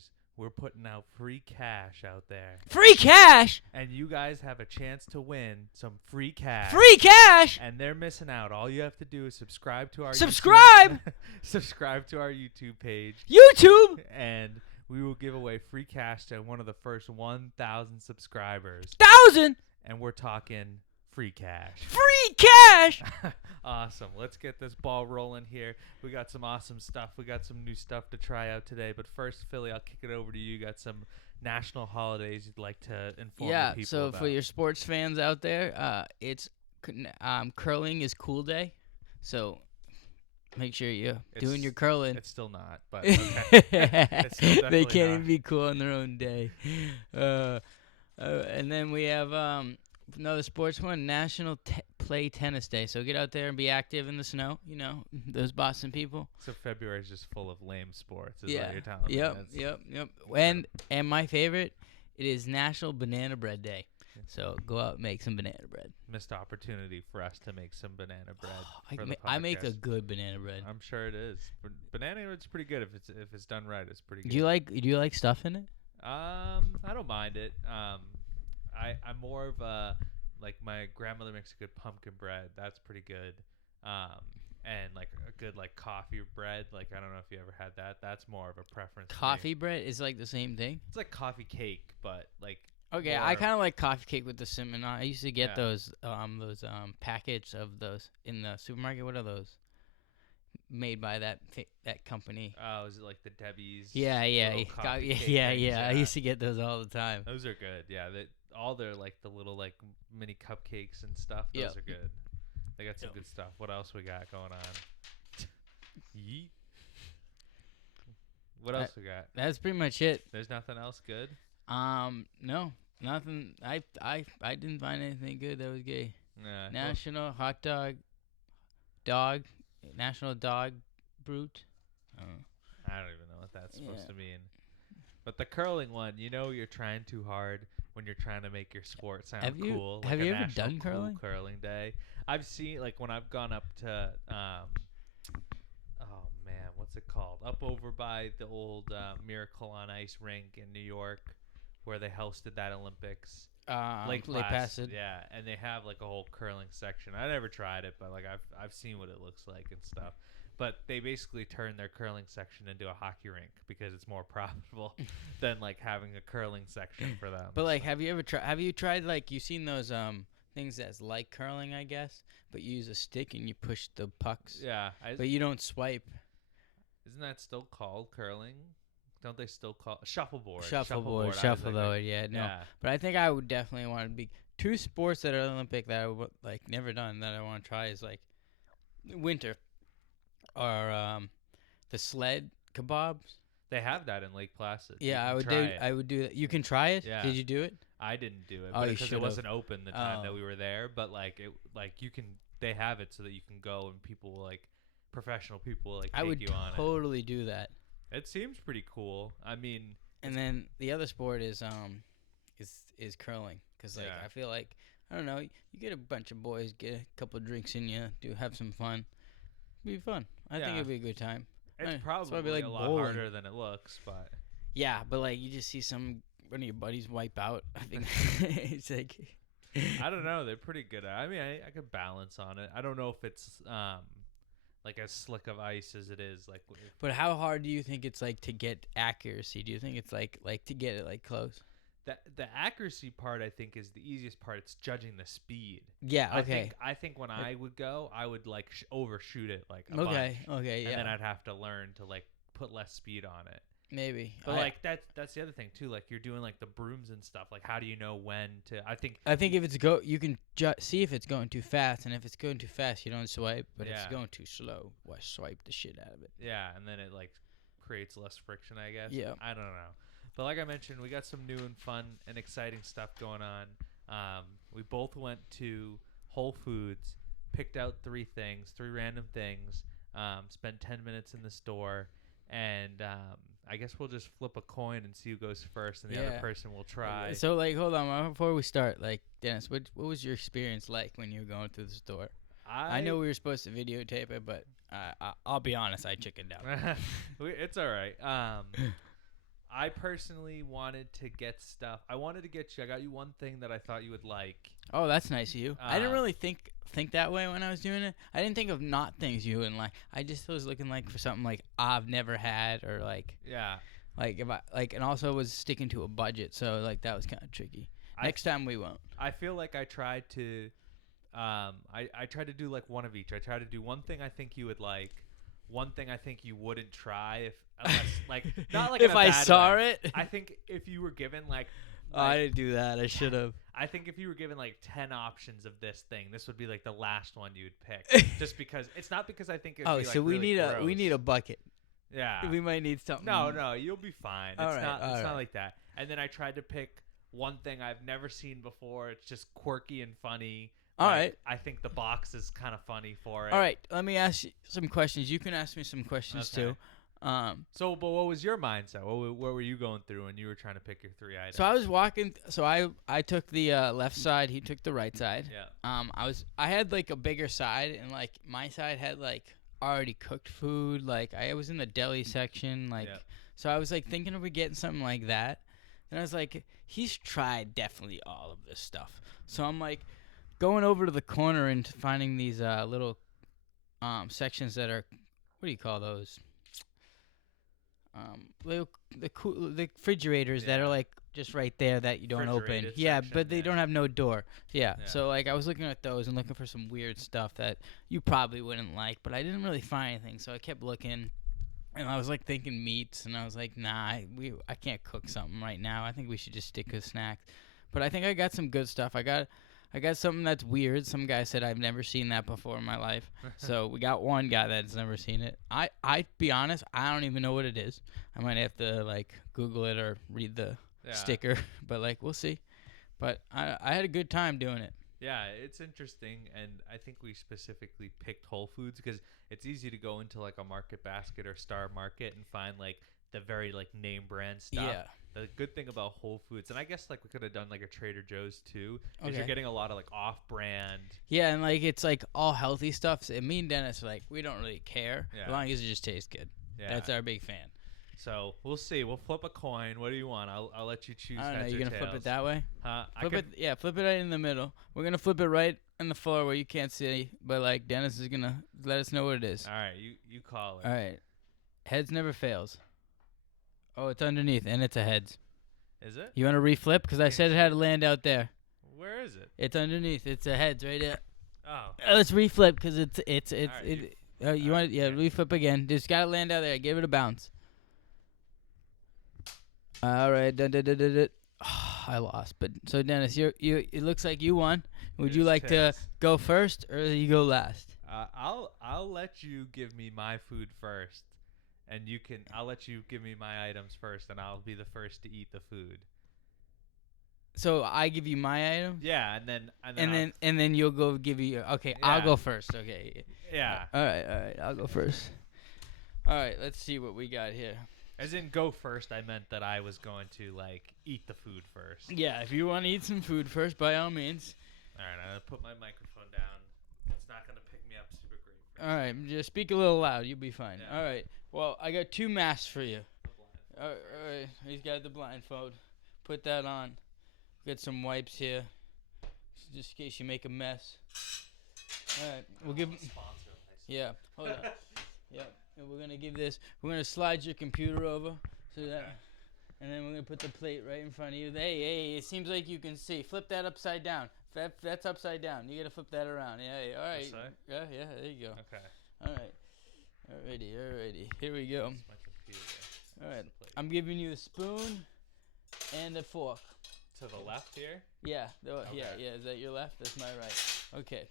listeners, we're putting out free cash out there. Free cash? And you guys have a chance to win some free cash. Free cash? And they're missing out. All you have to do is subscribe to our subscribe to our YouTube page. YouTube? And we will give away free cash to one of the first 1,000 subscribers. 1,000? And we're talking free cash. Free cash? Awesome. Let's get this ball rolling here. We got some awesome stuff. We got some new stuff to try out today. But first, Philly, I'll kick it over to you. You got some national holidays you'd like to inform the people so about. for your sports fans out there, it's curling is cool day. So make sure you're doing your curling. It's still not, but okay. It's still They definitely can't not. even be cool on their own day. And then we have another sports one, National Play Tennis Day. So get out there and be active in the snow. You know, those Boston people. So February is just full of lame sports, is Yeah. what you're telling me. Yep. And my favorite, it is National Banana Bread Day. So go out and make some banana bread. Missed opportunity for us to make some banana bread. For the I make a podcast. good banana bread. I'm sure it is. Banana bread's pretty good if it's done right. It's pretty good. Do you like stuff in it? I don't mind it. I'm more of a, like, my grandmother makes a good pumpkin bread. That's pretty good. And like a good like coffee bread. Like, I don't know if you ever had that. That's more of a preference. Coffee bread is like the same thing. It's like coffee cake, but like. Okay, I kind of like coffee cake with the cinnamon. I used to get those packets of those in the supermarket. What are those? Made by that company. Oh, is it like the Debbie's? Yeah. I used to get those all the time. Those are good. Yeah, all their like the little like mini cupcakes and stuff. Those are good. They got some good stuff. What else we got going on? Yeet. What else we got? That's pretty much it. There's nothing else good. No, nothing. I didn't find anything good that was gay. National hot dog, National Dog Brute. I don't even know what that's supposed to mean. But the curling one, you're trying too hard when you're trying to make your sport sound cool. Have like you a ever national done curling? Cool curling day. I've seen, like, when I've gone up to, oh man, what's it called? Up over by the old Miracle on Ice rink in New York, where they hosted that Olympics. Lake Placid. Yeah, and they have like a whole curling section. I never tried it, but like I've seen what it looks like and stuff. But they basically turn their curling section into a hockey rink because it's more profitable than like having a curling section for them. But like, have you tried like you've seen those things that's like curling, I guess, but you use a stick and you push the pucks. Yeah, but you don't swipe. Isn't that still called curling? Don't they still call shuffleboard? Shuffleboard. Yeah, no. Yeah. But I think I would definitely want to be two sports that are Olympic that I would like never done that I want to try is like winter or the sled kebabs. They have that in Lake Placid. Yeah, I would do that. You can try it. Yeah. Did you do it? I didn't do it because it wasn't open the time that we were there. But like you can, they have it so that you can go and people will, like, professional people will, like, take you on it. I would totally do that. It seems pretty cool. I mean, and then the other sport is curling because like I feel like I don't know, you get a bunch of boys, get a couple of drinks in you, have some fun. It'd be fun. I think it'd be a good time. It's probably like a lot harder than it looks, but but like you just see one of your buddies wipe out. I think it's like I don't know. They're pretty good at it. I mean, I could balance on it. I don't know if it's like as slick of ice as it is. Like, but how hard do you think it's like to get accuracy? Do you think it's like to get it like close? The accuracy part, I think, is the easiest part. It's judging the speed. Yeah. Okay. I think when I would go, I would like overshoot it like a bunch. Okay. And then I'd have to learn to like put less speed on it. Maybe. But like that's the other thing too. Like you're doing like the brooms and stuff. Like how do you know when to? I think if it's you can see if it's going too fast, and if it's going too fast, you don't swipe. But if it's going too slow, swipe the shit out of it. Yeah, and then it like creates less friction, I guess. Yeah. I don't know. But like I mentioned, we got some new and fun and exciting stuff going on. We both went to Whole Foods, picked out three random things, spent 10 minutes in the store, and I guess we'll just flip a coin and see who goes first, and the other person will try. So, like, hold on. Before we start, like, Dennis, what was your experience like when you were going through the store? I know we were supposed to videotape it, but I'll be honest, I chickened out. It's all right. I personally wanted to get stuff. I wanted to get you. I got you one thing that I thought you would like. Oh, that's nice of you. I didn't really think that way when I was doing it. I didn't think of not things you wouldn't like. I just was looking like for something like I've never had or like if I like, and also was sticking to a budget, so like that was kind of tricky. Next time we won't. I feel like I tried to I tried to do like one of each. I tried to do one thing I think you would like, one thing I think you wouldn't try unless like not like if in a I bad saw way. it. I think if you were given like oh, I didn't do that. I should have. I think if you were given like 10 options of this thing, this would be like the last one you'd pick. Just because it's not because I think it'd be, like, so we really need gross. we need a bucket. Yeah. We might need something. No, you'll be fine. All It's right, not all it's not right. like that. And then I tried to pick one thing I've never seen before. It's just quirky and funny. All like, right. I think the box is kind of funny for it. All right. Let me ask you some questions. You can ask me some questions too. So, but what was your mindset? What were you going through when you were trying to pick your 3 items? So I was walking. So I took the left side. He took the right side. Yeah. I had like a bigger side, and like my side had like already cooked food. Like I was in the deli section. Like so I was like thinking of getting something like that. And I was like, he's tried definitely all of this stuff. So I'm like going over to the corner and finding these little sections that are, what do you call those? The refrigerators that are like just right there that you don't open. Yeah, but they don't have no door. Yeah. So like I was looking at those and looking for some weird stuff that you probably wouldn't like, but I didn't really find anything. So I kept looking, and I was like thinking meats, and I was like, nah, I can't cook something right now. I think we should just stick with snacks. But I think I got some good stuff. I got something that's weird. Some guy said I've never seen that before in my life. So we got one guy that's never seen it. I be honest, I don't even know what it is. I might have to like Google it or read the sticker, but like we'll see. But I had a good time doing it. Yeah, it's interesting, and I think we specifically picked Whole Foods because it's easy to go into like a Market Basket or Star Market and find like the very like name brand stuff. Yeah. The good thing about Whole Foods, and I guess like we could have done like a Trader Joe's too, is you're getting a lot of like off-brand. Yeah, and like it's like all healthy stuff. So me and Dennis, like we don't really care as long as it just tastes good. Yeah. That's our big fan. So we'll see. We'll flip a coin. What do you want? I'll let you choose. I don't know. You're gonna flip it that way? Flip it right in the middle. We're gonna flip it right on the floor where you can't see, but like Dennis is gonna let us know what it is. All right, you call it. All right. Heads never fails. Oh, it's underneath, and it's a heads. Is it? You want to reflip? Because I said it had to land out there. Where is it? It's underneath. It's a heads right there. Oh. Let's reflip because it's right, you want reflip again. Just gotta land out there. Give it a bounce. All right. Oh, I lost. But so Dennis, you it looks like you won. Would you like to go first or you go last? I'll let you give me my food first. And I'll let you give me my items first, and I'll be the first to eat the food. So I give you my items? Yeah, and then you'll go give you. Okay, yeah. I'll go first. Okay. Yeah. All right. I'll go first. All right. Let's see what we got here. As in, go first. I meant that I was going to like eat the food first. Yeah. If you want to eat some food first, by all means. All right. I'm gonna put my microphone down. It's not gonna pick me up super great. All right. Just speak a little loud. You'll be fine. Yeah. All right. Well, I got 2 masks for you. All right, he's got the blindfold. Put that on. Got some wipes here, just in case you make a mess. All right, we'll give. Yeah, hold on. Yep, and we're gonna give this. We're gonna slide your computer over so that, and then we're gonna put the plate right in front of you. Hey, it seems like you can see. Flip that upside down. That's upside down. You gotta flip that around. Yeah, all right. Yeah, there you go. Okay. All right. Alrighty. Here we go. Alright. I'm giving you a spoon and a fork. To the left here? Yeah. Yeah. Is that your left? That's my right. Okay.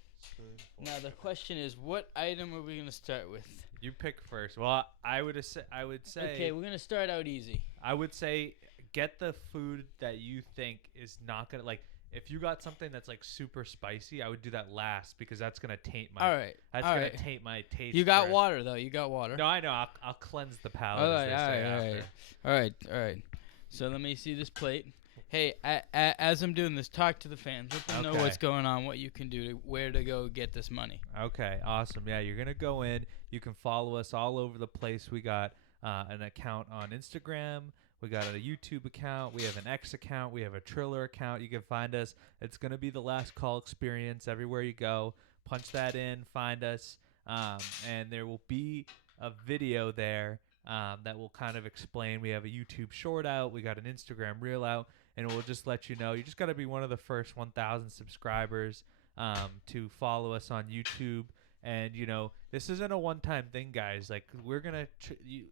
Now the question is, what item are we gonna start with? You pick first. Well, I would say. Okay, we're gonna start out easy. I would say get the food that you think is not gonna like. If you got something that's like super spicy, I would do that last because that's gonna taint my. All right. That's gonna taint my taste. You got water though. You got water. No, I know. I'll cleanse the palate. All right. So let me see this plate. Hey, as I'm doing this, talk to the fans. Let them know what's going on, what you can do, where to go get this money. Okay, awesome. Yeah, you're gonna go in. You can follow us all over the place. We got an account on Instagram. We got a YouTube account. We have an X account. We have a Triller account. You can find us. It's going to be the Last Call experience everywhere you go. Punch that in. Find us. And there will be a video there that will kind of explain. We have a YouTube short out. We got an Instagram reel out. And we'll just let you know. You just got to be one of the first 1,000 subscribers to follow us on YouTube. And, this isn't a one-time thing, guys. Like, we're going to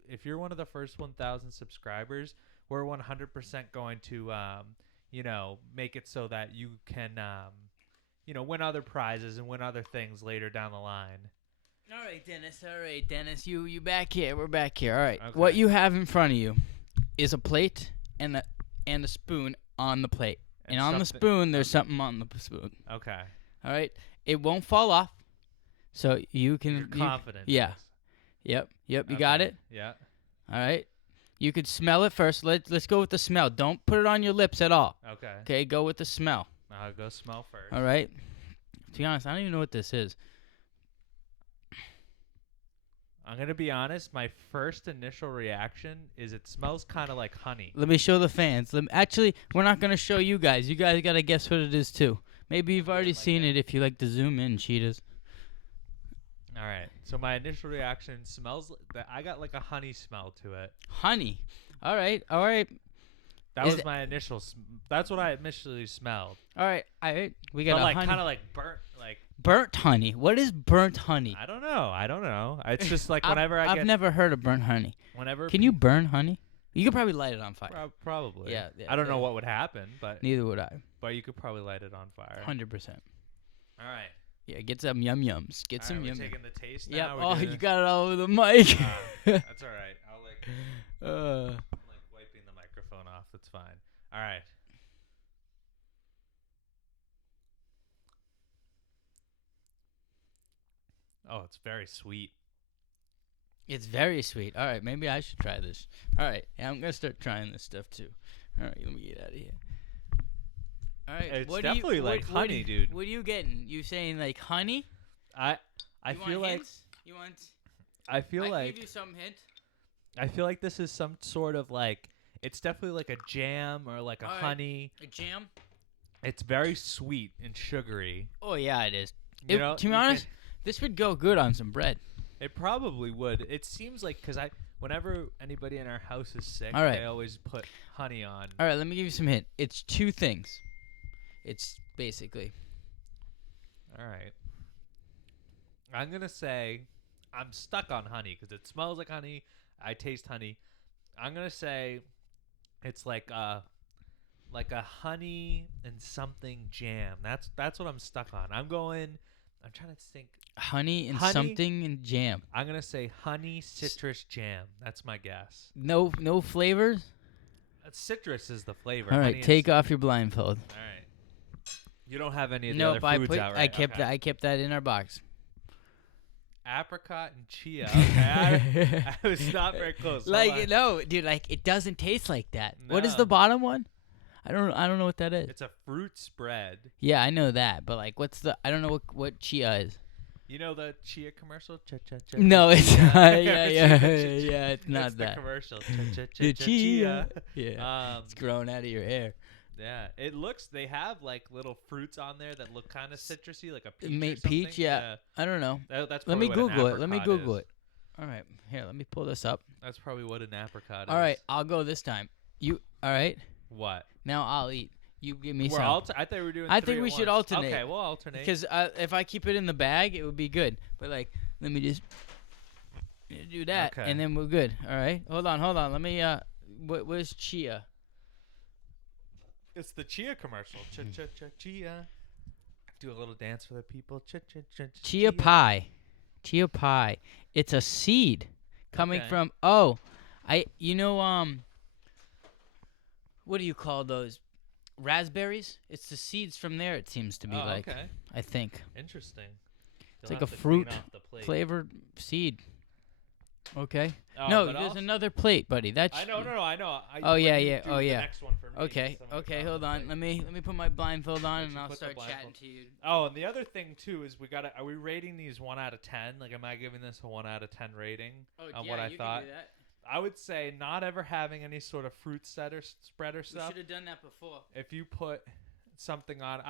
if you're one of the first 1,000 subscribers, we're 100% going to, make it so that you can, win other prizes and win other things later down the line. All right, Dennis. You back here. We're back here. All right. Okay. What you have in front of you is a plate and a spoon on the plate. And on the spoon, there's something on the spoon. Okay. All right. It won't fall off. So you can. You're confident. Yeah. Yep. You got it? Yeah. All right. You could smell it first. Let's go with the smell. Don't put it on your lips at all. Okay. Okay, go with the smell. I'll go smell first. All right. To be honest, I don't even know what this is. I'm going to be honest. My first initial reaction is it smells kind of like honey. Let me show the fans. Actually, we're not going to show you guys. You guys got to guess what it is, too. Maybe you've already seen it if you like to zoom in, cheetahs. All right. So my initial reaction smells that I got like a honey smell to it. Honey. All right. That was my initial. That's what I initially smelled. All right. We got honey. Kind of like burnt honey. What is burnt honey? I don't know. It's just like whenever I've never heard of burnt honey. Can you burn honey? You could probably light it on fire. Probably. Yeah. I don't know what would happen, but neither would I. But you could probably light it on fire. 100%. All right. Yeah, get some yum-yums. Get some yum-yums. We're taking the taste now. Yep. Oh, you got it all over the mic. That's all right. I'm wiping the microphone off. That's fine. All right. Oh, it's very sweet. It's very sweet. All right, maybe I should try this. All right, yeah, I'm gonna start trying this stuff too. All right, let me get out of here. All right, it's definitely like honey, dude. What are you getting? You saying like honey? I feel like hints? You want? I feel I like give you some hint. I feel like this is some sort of like it's definitely like a jam or like a honey. A jam. It's very sweet and sugary. Oh yeah, it is. To be honest, this would go good on some bread. It probably would. It seems like because whenever anybody in our house is sick, they always put honey on. All right, let me give you some hint. It's two things. It's basically. All right. I'm gonna say I'm stuck on honey because it smells like honey. I taste honey. I'm gonna say it's like a honey and something jam. That's what I'm stuck on. I'm trying to think. Honey and something and jam. I'm gonna say honey citrus jam. That's my guess. No flavors. Citrus is the flavor. All right, take off your blindfold. All right. You don't have any of the other foods out, right? I kept that in our box. Apricot and chia. Okay, I was not very close. No, dude, it doesn't taste like that. No. What is the bottom one? I don't know what that is. It's a fruit spread. Yeah, I know that, but I don't know what chia is. You know the chia commercial? No, it's not. Yeah, it's not that. It's the commercial. The chia. Yeah, it's growing out of your hair. Yeah, they have like little fruits on there that look kind of citrusy, like a peach. Peach, yeah. I don't know. That's let me Google it. All right, here, let me pull this up. That's probably what an apricot is. All right, I'll go this time. You all right? What? Now I'll eat. You give me some. I thought we were doing. I think we should alternate. Okay, we'll alternate. Because if I keep it in the bag, it would be good. But let me just do that, and then we're good. All right. Hold on. Let me. Where's chia? It's the chia commercial. Chia. Do a little dance for the people. Chia pie. Chia pie. It's a seed coming from. What do you call those? Raspberries? It's the seeds from there, it seems to be like. Okay. I think. Interesting. It's like a fruit flavored seed. Okay. No, there's another plate, buddy. I know. I know. Yeah. The next one for me. Okay, hold on. Let me put my blindfold on and I'll start chatting to you. Oh, and the other thing too is are we rating these 1 out of 10? Like, am I giving this a 1 out of 10 rating on what I thought? Can do that. I would say not ever having any sort of fruit spread or stuff. We should have done that before. If you put something on,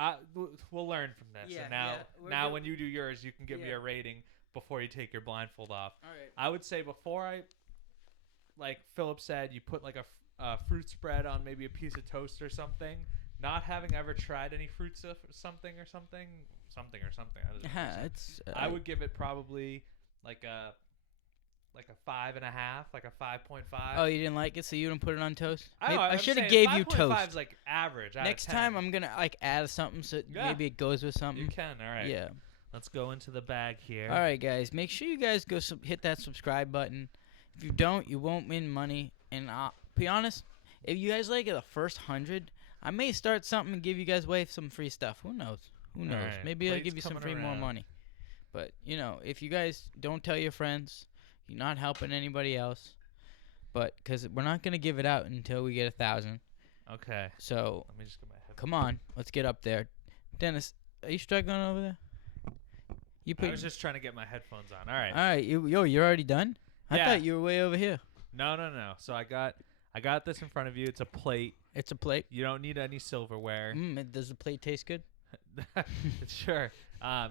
we'll learn from this. Yeah, and now when you do yours, you can give me a rating before you take your blindfold off. All right. I would say before like Philip said, you put like a fruit spread on maybe a piece of toast or something. Not having ever tried any fruits or something. I would give it probably like a 5.5, like a 5.5. Oh, you didn't like it, so you didn't put it on toast? I should have gave you 5.5 is like average. Next time I'm gonna like add something so maybe it goes with something. You can. All right. Yeah. Let's go into the bag here. All right, guys. Make sure you guys go hit that subscribe button. If you don't, you won't win money. And I'll be honest, if you guys like it the first 100, I may start something and give you guys away some free stuff. Who knows? Right. Maybe I'll give you some free more money. But, if you guys don't tell your friends, you're not helping anybody else. But because we're not going to give it out until we get 1,000. Okay. So, let me just get my headphones. Come on. Let's get up there. Dennis, are you struggling over there? I was just trying to get my headphones on. All right. All right. You're already done? I thought you were way over here. No. So I got this in front of you. It's a plate. It's a plate. You don't need any silverware. Does the plate taste good? Sure.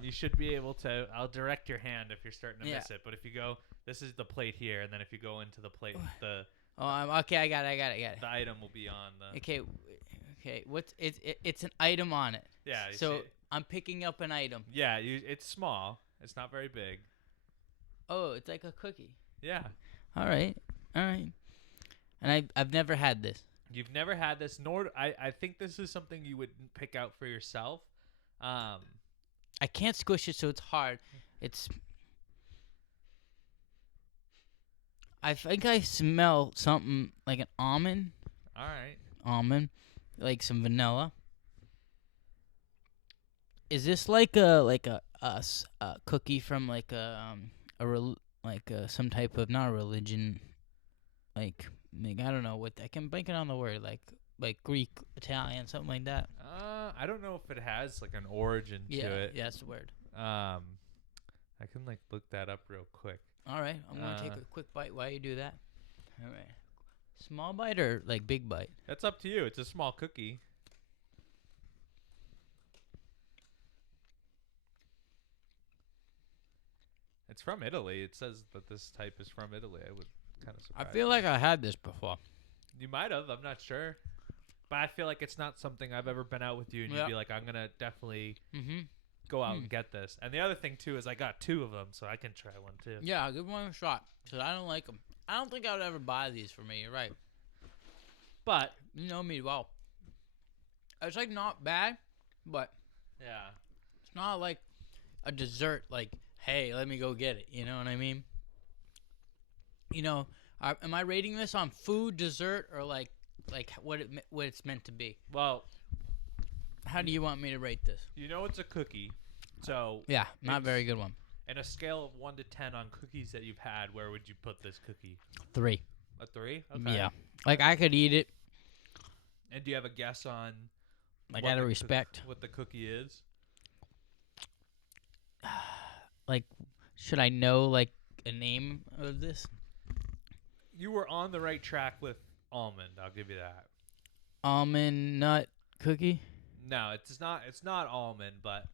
You should be able to. I'll direct your hand if you're starting to miss it. But if you go, this is the plate here, and then if you go into the plate, okay. I got it. The item will be on the. Okay. What's it's an item on it. Yeah. So I'm picking up an item. Yeah. It's small. It's not very big. Oh, it's like a cookie. Yeah. All right. And I've never had this. You've never had this, nor I think this is something you would pick out for yourself. I can't squish it, so it's hard. I think I smell something like an almond. All right. Almond, like some vanilla. Is this like a cookie from like some type of not a religion, like I don't know what I can bank it on the word like Greek, Italian, something like that. I don't know if it has like an origin to it. Yeah, that's the word. I can like look that up real quick. All right, I'm gonna take a quick bite while you do that. All right, small bite or like big bite? That's up to you. It's a small cookie. It's from Italy. It says that this type is from Italy. I would kind of surprise. I feel like I had this before. You might have. I'm not sure. But I feel like it's not something I've ever been out with you and you'd be like, I'm going to definitely go out and get this. And the other thing, too, is I got 2 of them, so I can try one, too. Yeah, I'll give one a shot because I don't like them. I don't think I would ever buy these for me. You're right. But you know me well. It's like not bad, but it's not like a dessert like, hey, let me go get it. You know what I mean? Am I rating this on food, dessert, or like what it's meant to be? Well, how do you want me to rate this? It's a cookie, so yeah, not very good one. And a scale of 1 to 10 on cookies that you've had, where would you put this cookie? 3. A 3? Okay. Yeah, like I could eat it. And do you have a guess on? Like out of respect, what the cookie is? Like, should I know like a name of this? You were on the right track with almond. I'll give you that. Almond nut cookie? No, it's not. It's not almond, but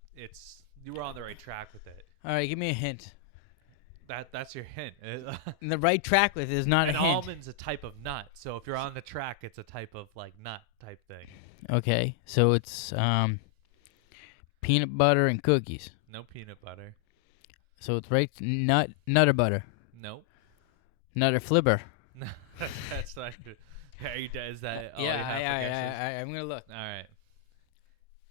you were on the right track with it. All right, give me a hint. That's your hint. And the right track with is not a hint. Almond's a type of nut, so if you're on the track, it's a type of like nut type thing. Okay, so it's peanut butter and cookies. No peanut butter. So it's right nutter butter. Nope. Nutter flibber. That's not good. Is that all I'm gonna look. All right.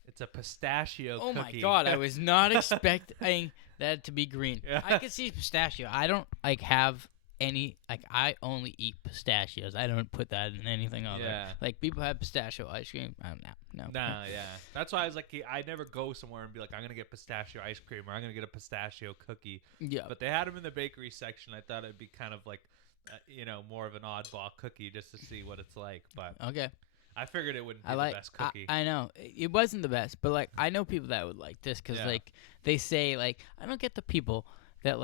It's a pistachio cookie. Oh my god, I was not expecting that to be green. I can see pistachio. I don't have any I only eat pistachios. I don't put that in anything other. Yeah. Like people have pistachio ice cream. No. Nah, yeah. That's why I was like, I never go somewhere and be like, I'm gonna get pistachio ice cream or I'm gonna get a pistachio cookie. Yeah. But they had them in the bakery section. I thought it'd be kind of like, more of an oddball cookie just to see what it's like. But okay. I figured it wouldn't be the best cookie. I know. It wasn't the best, but I know people that would like this because they say I don't get the people that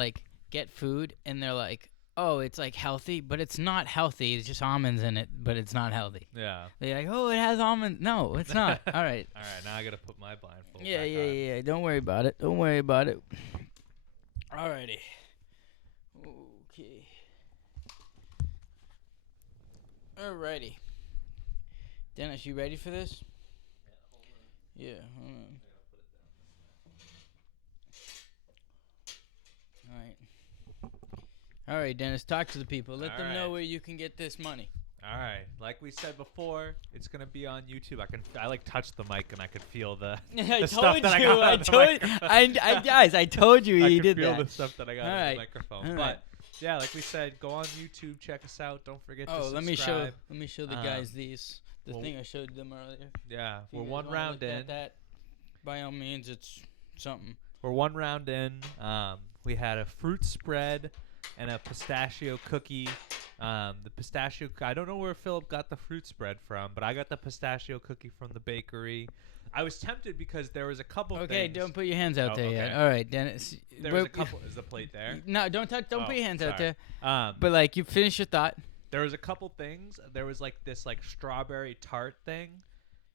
get food and they're like, oh, it's like healthy, but it's not healthy. It's just almonds in it, but it's not healthy. Yeah. They're like, oh, it has almonds. No, it's not. All right. All right, now I gotta put my blindfold Yeah, back yeah, on. yeah. Don't worry about it. Don't worry about it. Alrighty. Okay. Alrighty. Dennis, you ready for this? Yeah, hold on. All right, Dennis, talk to the people. Let them know where you can get this money. All right, like we said before, it's gonna be on YouTube. I like touched the mic and I could feel the stuff that I got on the microphone. Guys, I told you he did that. I could feel the stuff that I got on the microphone. But yeah, like we said, go on YouTube, check us out. Don't forget to subscribe. Let me show the guys the thing I showed them earlier. Yeah, we're one round in. That, by all means, it's something. We're one round in. We had a fruit spread and a pistachio cookie. The pistachio, I don't know where Philip got the fruit spread from, but I got the pistachio cookie from the bakery. I was tempted because there was a couple things. Okay, don't put your hands out there yet. All right, Dennis. There was a couple. Is the plate there? No, don't touch. Don't put your hands out there. But like, you finish your thought. There was a couple things. There was like this like strawberry tart thing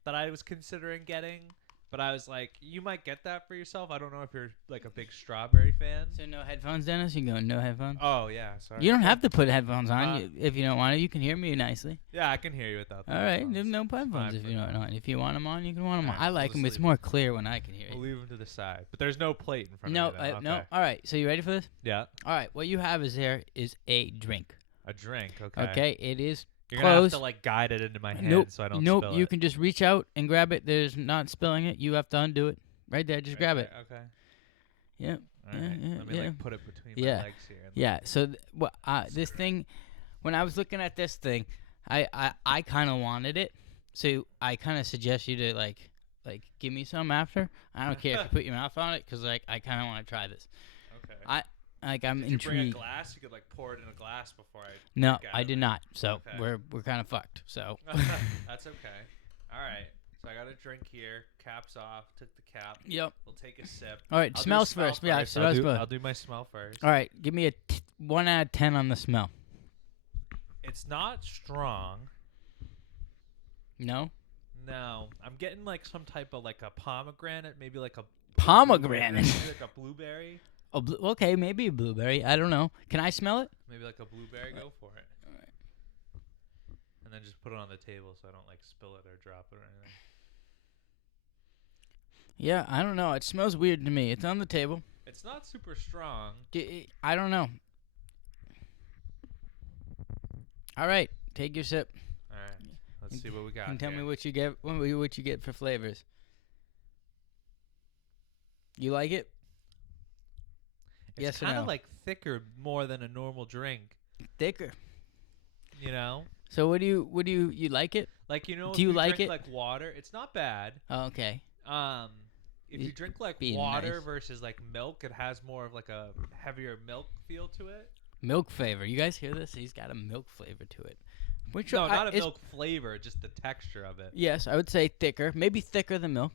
that I was considering getting. But I was like, you might get that for yourself. I don't know if you're like a big strawberry fan. So no headphones, Dennis? You going no headphones? Oh, yeah. Sorry. You don't have to put headphones on if you don't want to. You can hear me nicely. Yeah, I can hear you without them. All right. There's no headphones if you don't want. If you want them on, you can want them on. I like them. It's more clear when I can hear you. We'll leave them to the side. But there's no plate in front of me. Okay. No. All right. So you ready for this? Yeah. All right. What you have is a drink. A drink. Okay. Okay. It is You're closed. Gonna have to like guide it into my hand so I don't spill it. You can just reach out and grab it. There's not spilling it. You have to undo it. Right there, just grab it. Okay. Yeah. All right. Let me like put it between my legs here. Yeah. So this thing, when I was looking at this thing, I kind of wanted it. So I kind of suggest you to like give me some after. I don't care if you put your mouth on it because like I kind of want to try this. Okay. I'm intrigued. intrigued. Bring a glass? You could like pour it in a glass before I. No, I did not. So we're kind of fucked. So. That's okay. All right. So I got a drink here. Caps off. Took the cap. Yep. We'll take a sip. All right. Smells first. Yeah, smells first. I'll do my smell first. All right. Give me a 1 out of 10 on the smell. It's not strong. No. No. I'm getting like some type of like a pomegranate, maybe like a pomegranate. Maybe like a blueberry. Okay, maybe a blueberry. I don't know. Can I smell it? Maybe like a blueberry. Go for it. All right. And then just put it on the table so I don't like spill it or drop it or anything. Yeah, I don't know. It smells weird to me. It's on the table. It's not super strong. I don't know. All right, take your sip. All right, let's see what we got. And tell me what you get. What you get for flavors. You like it? It's kind of like thicker more than a normal drink. Thicker. You know? So what do you like it? Like, you know, do you like drink it? Like water, it's not bad. Oh, okay. If you drink like water versus like milk, it has more of like a heavier milk feel to it. Milk flavor. You guys hear this? He's got a milk flavor to it. No, not a milk flavor, just the texture of it. Yes, I would say thicker. Maybe thicker than milk.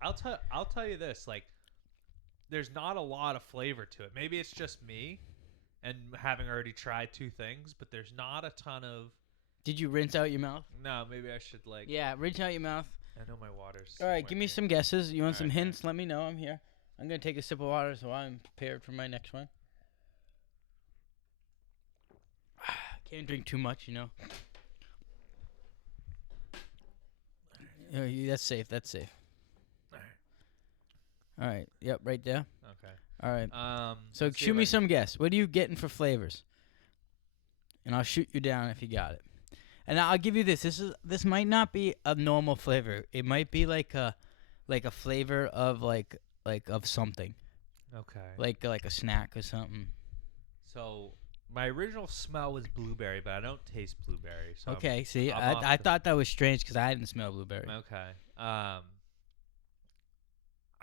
I'll tell you this, like there's not a lot of flavor to it. Maybe it's just me and having already tried two things, but there's not a ton of. Did you rinse out your mouth? No, maybe I should like. Yeah, rinse out your mouth. I know my water's. All right, give me some guesses. You want some hints? Let me know. I'm here. I'm going to take a sip of water so I'm prepared for my next one. Can't drink too much, you know. That's safe. That's safe. All right. Yep, right there. Okay. All right. So shoot me some guess. What are you getting for flavors? And I'll shoot you down if you got it. And I'll give you this. This might not be a normal flavor. It might be like a flavor of like of something. Okay. Like a snack or something. So my original smell was blueberry, but I don't taste blueberry. So okay. See, I thought that was strange because I didn't smell blueberry. Okay.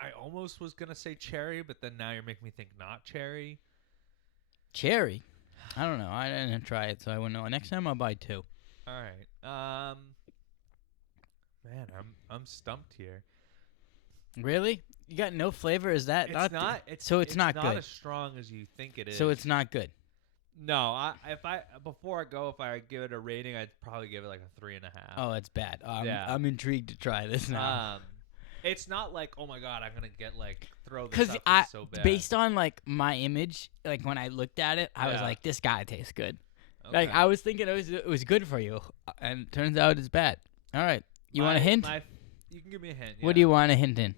I almost was gonna say cherry, but then now you're making me think not cherry. Cherry? I don't know. I didn't try it, so I wouldn't know. Next time I'll buy two. All right. Man, I'm stumped here. Really? You got no flavor? Is that it's not? So it's not good. It's not as strong as you think it is. So it's not good. No, before I go, if I give it a rating, I'd probably give it like a 3.5. Oh, it's bad. Yeah. I'm intrigued to try this now. It's not like, oh my god, I'm gonna get throw this Because up. It's so bad. based on my image, when I looked at it, I was like, this guy tastes good. Okay. I was thinking it was good for you, and it turns out it's bad. All right, you want a hint? You can give me a hint. What do you want a hint in?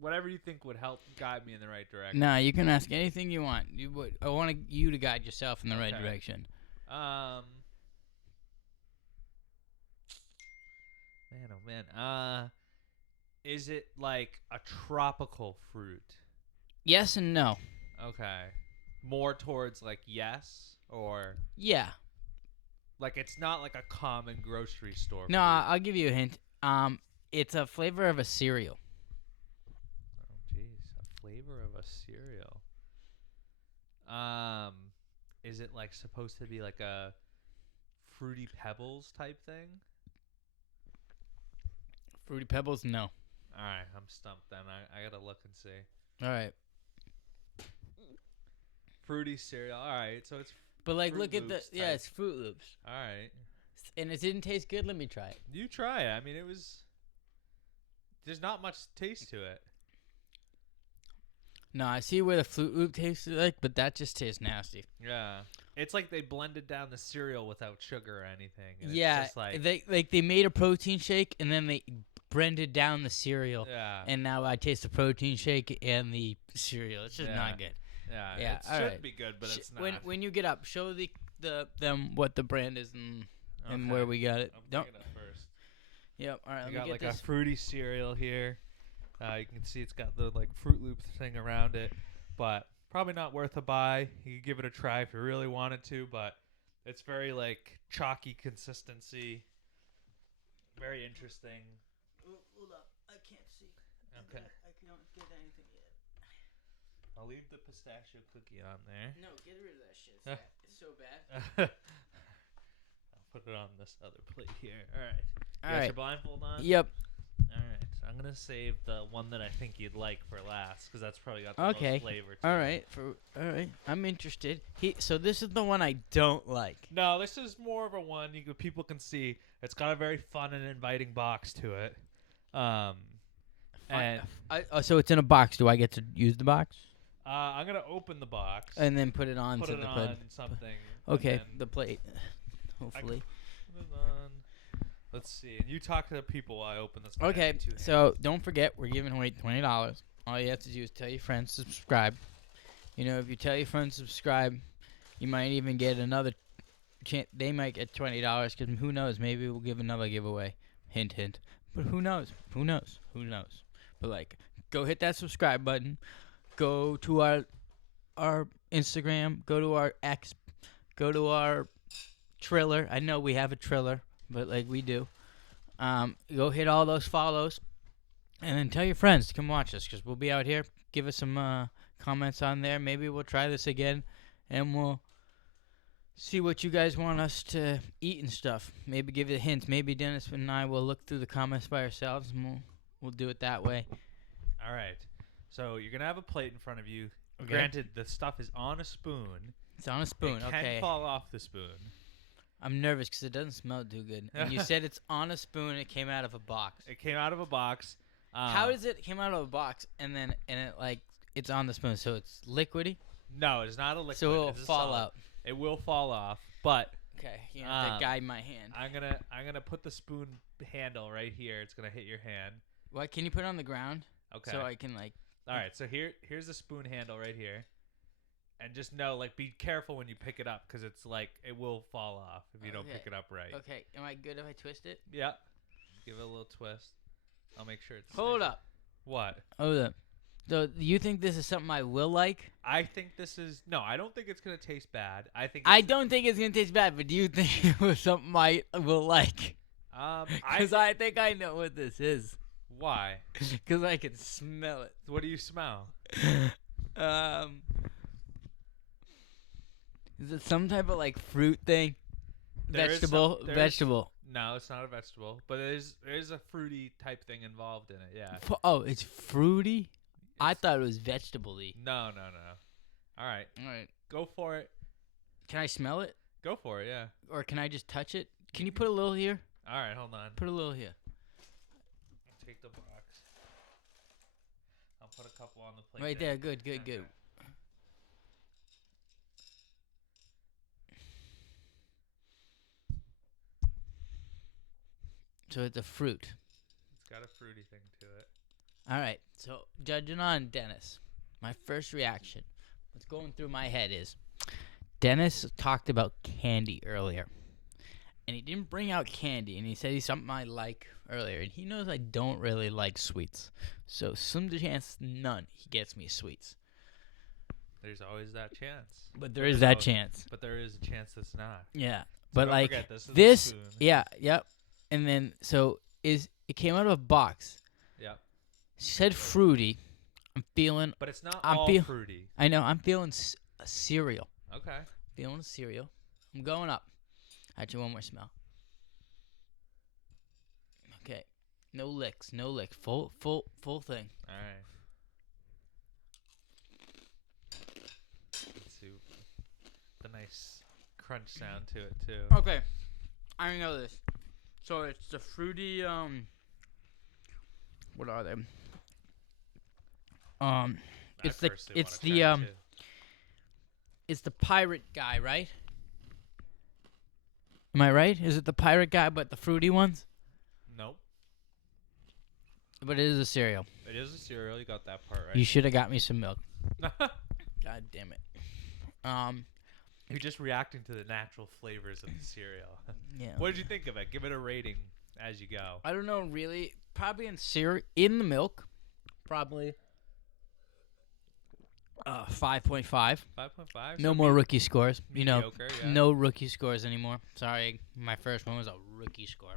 Whatever you think would help guide me in the right direction. No, you can ask anything you want. I want you to guide yourself in the right direction. Man, oh man. Is it like a tropical fruit? Yes and no. Okay. More towards yes or yeah. Like it's not like a common grocery store. No, fruit. I'll give you a hint. It's a flavor of a cereal. Oh, jeez, a flavor of a cereal. Is it supposed to be like a Fruity Pebbles type thing? Fruity Pebbles? No. All right, I'm stumped then. I gotta look and see. All right. Fruity cereal. All right, so it's. But look at it's Fruit Loops. All right. And it didn't taste good. Let me try it. You try it. I mean, it was. There's not much taste to it. No, I see where the Fruit Loop tastes like, but that just tastes nasty. Yeah, it's like they blended down the cereal without sugar or anything. And yeah, it's just they made a protein shake and then they blended down the cereal. Yeah. And now I taste the protein shake and the cereal. It's just not good. Yeah. It should be good, but it's not. When you get up, show them what the brand is and where we got it. Don't. It up first. Yep. All right. We let got me get this. a fruity cereal here. You can see it's got the Fruit Loop thing around it, but probably not worth a buy. You could give it a try if you really wanted to, but it's very chalky consistency. Very interesting. Hold up, I can't see. Okay. I can't get anything yet. I'll leave the pistachio cookie on there. No, get rid of that shit. It's so bad. I'll put it on this other plate here. All right. You got your blindfold on? Yep. All right. So I'm gonna save the one that I think you'd like for last, because that's probably got the most flavor. All right. All right. I'm interested. So this is the one I don't like. No, this is more of a one people can see. It's got a very fun and inviting box to it. So it's in a box. Do I get to use the box? I'm gonna open the box and then put it on. Put it on something. Okay, the plate. Hopefully. Put it on. Let's see. And you talk to the people while I open this. Okay, so don't forget we're giving away $20. All you have to do is tell your friends to subscribe. If you tell your friends to subscribe, you might even get another chance. They might get $20 because who knows? Maybe we'll give another giveaway. Hint, hint. But who knows? Who knows? Who knows? But go hit that subscribe button. Go to our Instagram. Go to our X. Go to our Triller. I know we have a Triller, but we do. Go hit all those follows, and then tell your friends to come watch us because we'll be out here. Give us some comments on there. Maybe we'll try this again, and we'll see what you guys want us to eat and stuff. Maybe give it a hint. Maybe Dennis and I will look through the comments by ourselves, and we'll do it that way. All right. So you're gonna have a plate in front of you. Okay. Granted, the stuff is on a spoon. It's on a spoon. It can fall off the spoon. I'm nervous because it doesn't smell too good. And you said it's on a spoon. It came out of a box. It came out of a box. How does it came out of a box and it's on the spoon? So it's liquidy. No, it's not a liquid. So it'll fall out. It will fall off, but okay, you have to guide my hand. I'm gonna put the spoon handle right here. It's gonna hit your hand. What? Can you put it on the ground? Okay. So I can All right. So here's the spoon handle right here, and just know be careful when you pick it up because it's it will fall off if you don't pick it up right. Okay. Am I good if I twist it? Yeah. Give it a little twist. I'll make sure it's. Hold up. What? Hold up. So you think this is something I will like? I think this is no. I don't think it's gonna taste bad. I don't think it's gonna taste bad, but do you think it was something I will like? Because I think I know what this is. Why? Because I can smell it. What do you smell? Is it some type of fruit thing? Vegetable? Vegetable. No, it's not a vegetable, but there is a fruity type thing involved in it. Yeah. Oh, it's fruity. I thought it was vegetable-y. No. All right. All right. Go for it. Can I smell it? Go for it, yeah. Or can I just touch it? Can you put a little here? All right, hold on. Put a little here. I'll take the box. I'll put a couple on the plate. Right there. Good. Okay. So it's a fruit. It's got a fruity thing to it. All right. So judging on Dennis, my first reaction, what's going through my head is, Dennis talked about candy earlier, and he didn't bring out candy, and he said he's something I like earlier, and he knows I don't really like sweets, so some chance none he gets me sweets. There's always that chance. But there is that chance. But there is a chance that's not. Yeah. So but don't like forget, this yeah, yep. And then so it came out of a box. Yep. Said fruity. I'm feeling. But it's not all fruity. I know. I'm feeling a cereal. Okay. Feeling a cereal. I'm going up. Actually, one more smell. Okay. No licks. No lick. Full thing. All right. Let's see. The nice crunch sound to it too. Okay. I know this. So it's the fruity. What are they? It's the pirate guy, right? Am I right? Is it the pirate guy, but the fruity ones? Nope. But it is a cereal. It is a cereal. You got that part right. You should have got me some milk. God damn it. You're just reacting to the natural flavors of the cereal. Yeah. What did you think of it? Give it a rating as you go. I don't know, really. Probably in the milk. Probably 5.5. 5.5? No more rookie scores. Mediocre, yeah. No rookie scores anymore. Sorry, my first one was a rookie score.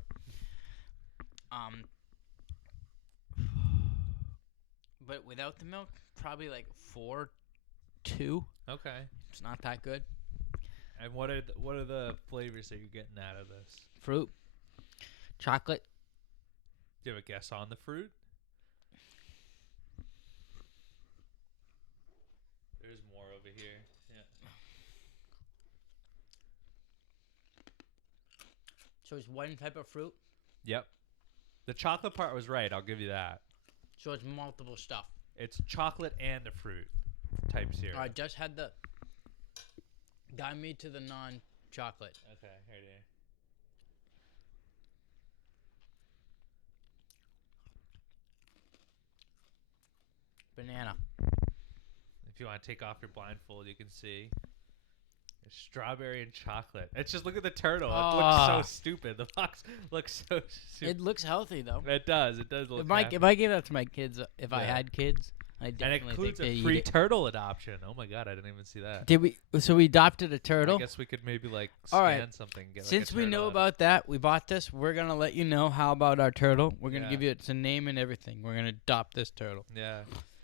But without the milk, probably like 4.2. Okay. It's not that good. And what are the flavors that you're getting out of this? Fruit, chocolate. Do you have a guess on the fruit? There's more over here. Yeah. So it's one type of fruit. Yep. The chocolate part was right. I'll give you that. So it's multiple stuff. It's chocolate and a fruit type cereal. I just had the. Got me to the non-chocolate. Okay, here it is. Banana. If you want to take off your blindfold, you can see. It's strawberry and chocolate. It's just, look at the turtle. It looks so stupid. The box looks so stupid. It looks healthy though. It does. It does look. If I gave that to my kids, if I had kids, I definitely and it includes a free turtle adoption. Oh my god, I didn't even see that. Did we? So we adopted a turtle. I guess we could maybe like scan something. Get Since we know about that, we bought this. We're gonna let you know how about our turtle. We're gonna give you its a name and everything. We're gonna adopt this turtle. Yeah.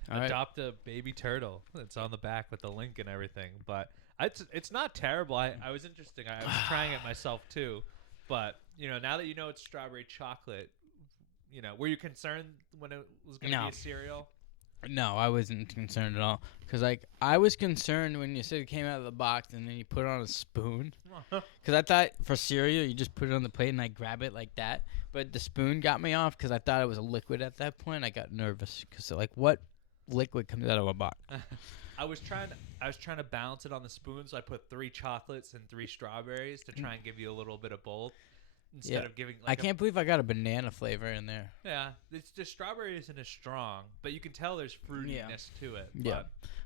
Adopt a baby turtle. It's on the back with the link and everything. But it's not terrible. I was interesting. I was trying it myself too. But, now that you know it's strawberry chocolate, were you concerned when it was going to be a cereal? No, I wasn't concerned at all. Because, I was concerned when you said it came out of the box and then you put it on a spoon. Because I thought for cereal, you just put it on the plate and I grab it like that. But the spoon got me off because I thought it was a liquid at that point. I got nervous because, what liquid comes out of a box? I was trying to balance it on the spoon, so I put 3 chocolates and 3 strawberries to try and give you a little bit of both instead of giving. I can't believe I got a banana flavor in there. Yeah, the strawberry isn't as strong, but you can tell there's fruitiness to it.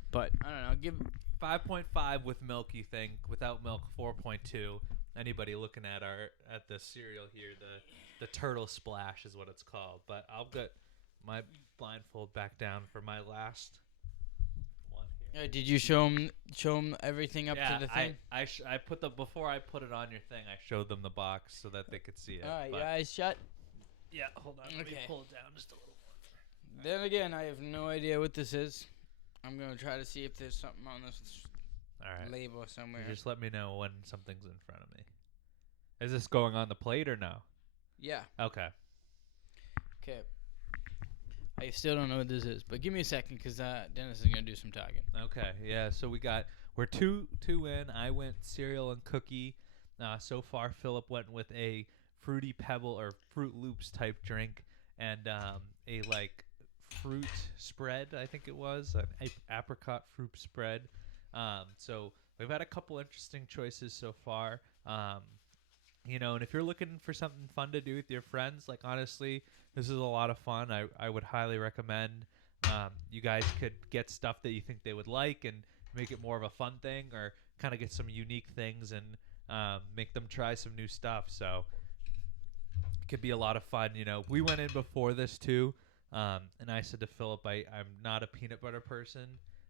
But I don't know. Give 5.5 with milk. You think without milk 4.2. Anybody looking at the cereal here, the turtle splash is what it's called. But I'll get my blindfold back down for my last one here. Did you show them everything up to the thing? I put before I put it on your thing, I showed them the box so that they could see it. All right, your eyes shut. Yeah, hold on. Let me pull it down just a little more. Then again, I have no idea what this is. I'm gonna try to see if there's something on this label somewhere. You just let me know when something's in front of me. Is this going on the plate or no? Yeah. Okay. I still don't know what this is, but give me a second because Dennis is gonna do some talking. Okay, yeah. So we're two in. I went cereal and cookie. So far, Philip went with a fruity pebble or Fruit Loops type drink, and a like fruit spread. I think it was an apricot fruit spread. So we've had a couple interesting choices so far. And if you're looking for something fun to do with your friends, like honestly, this is a lot of fun. I would highly recommend. You guys could get stuff that you think they would like and make it more of a fun thing, or kind of get some unique things and make them try some new stuff. So it could be a lot of fun. We went in before this too, and I said to Philip, I'm not a peanut butter person.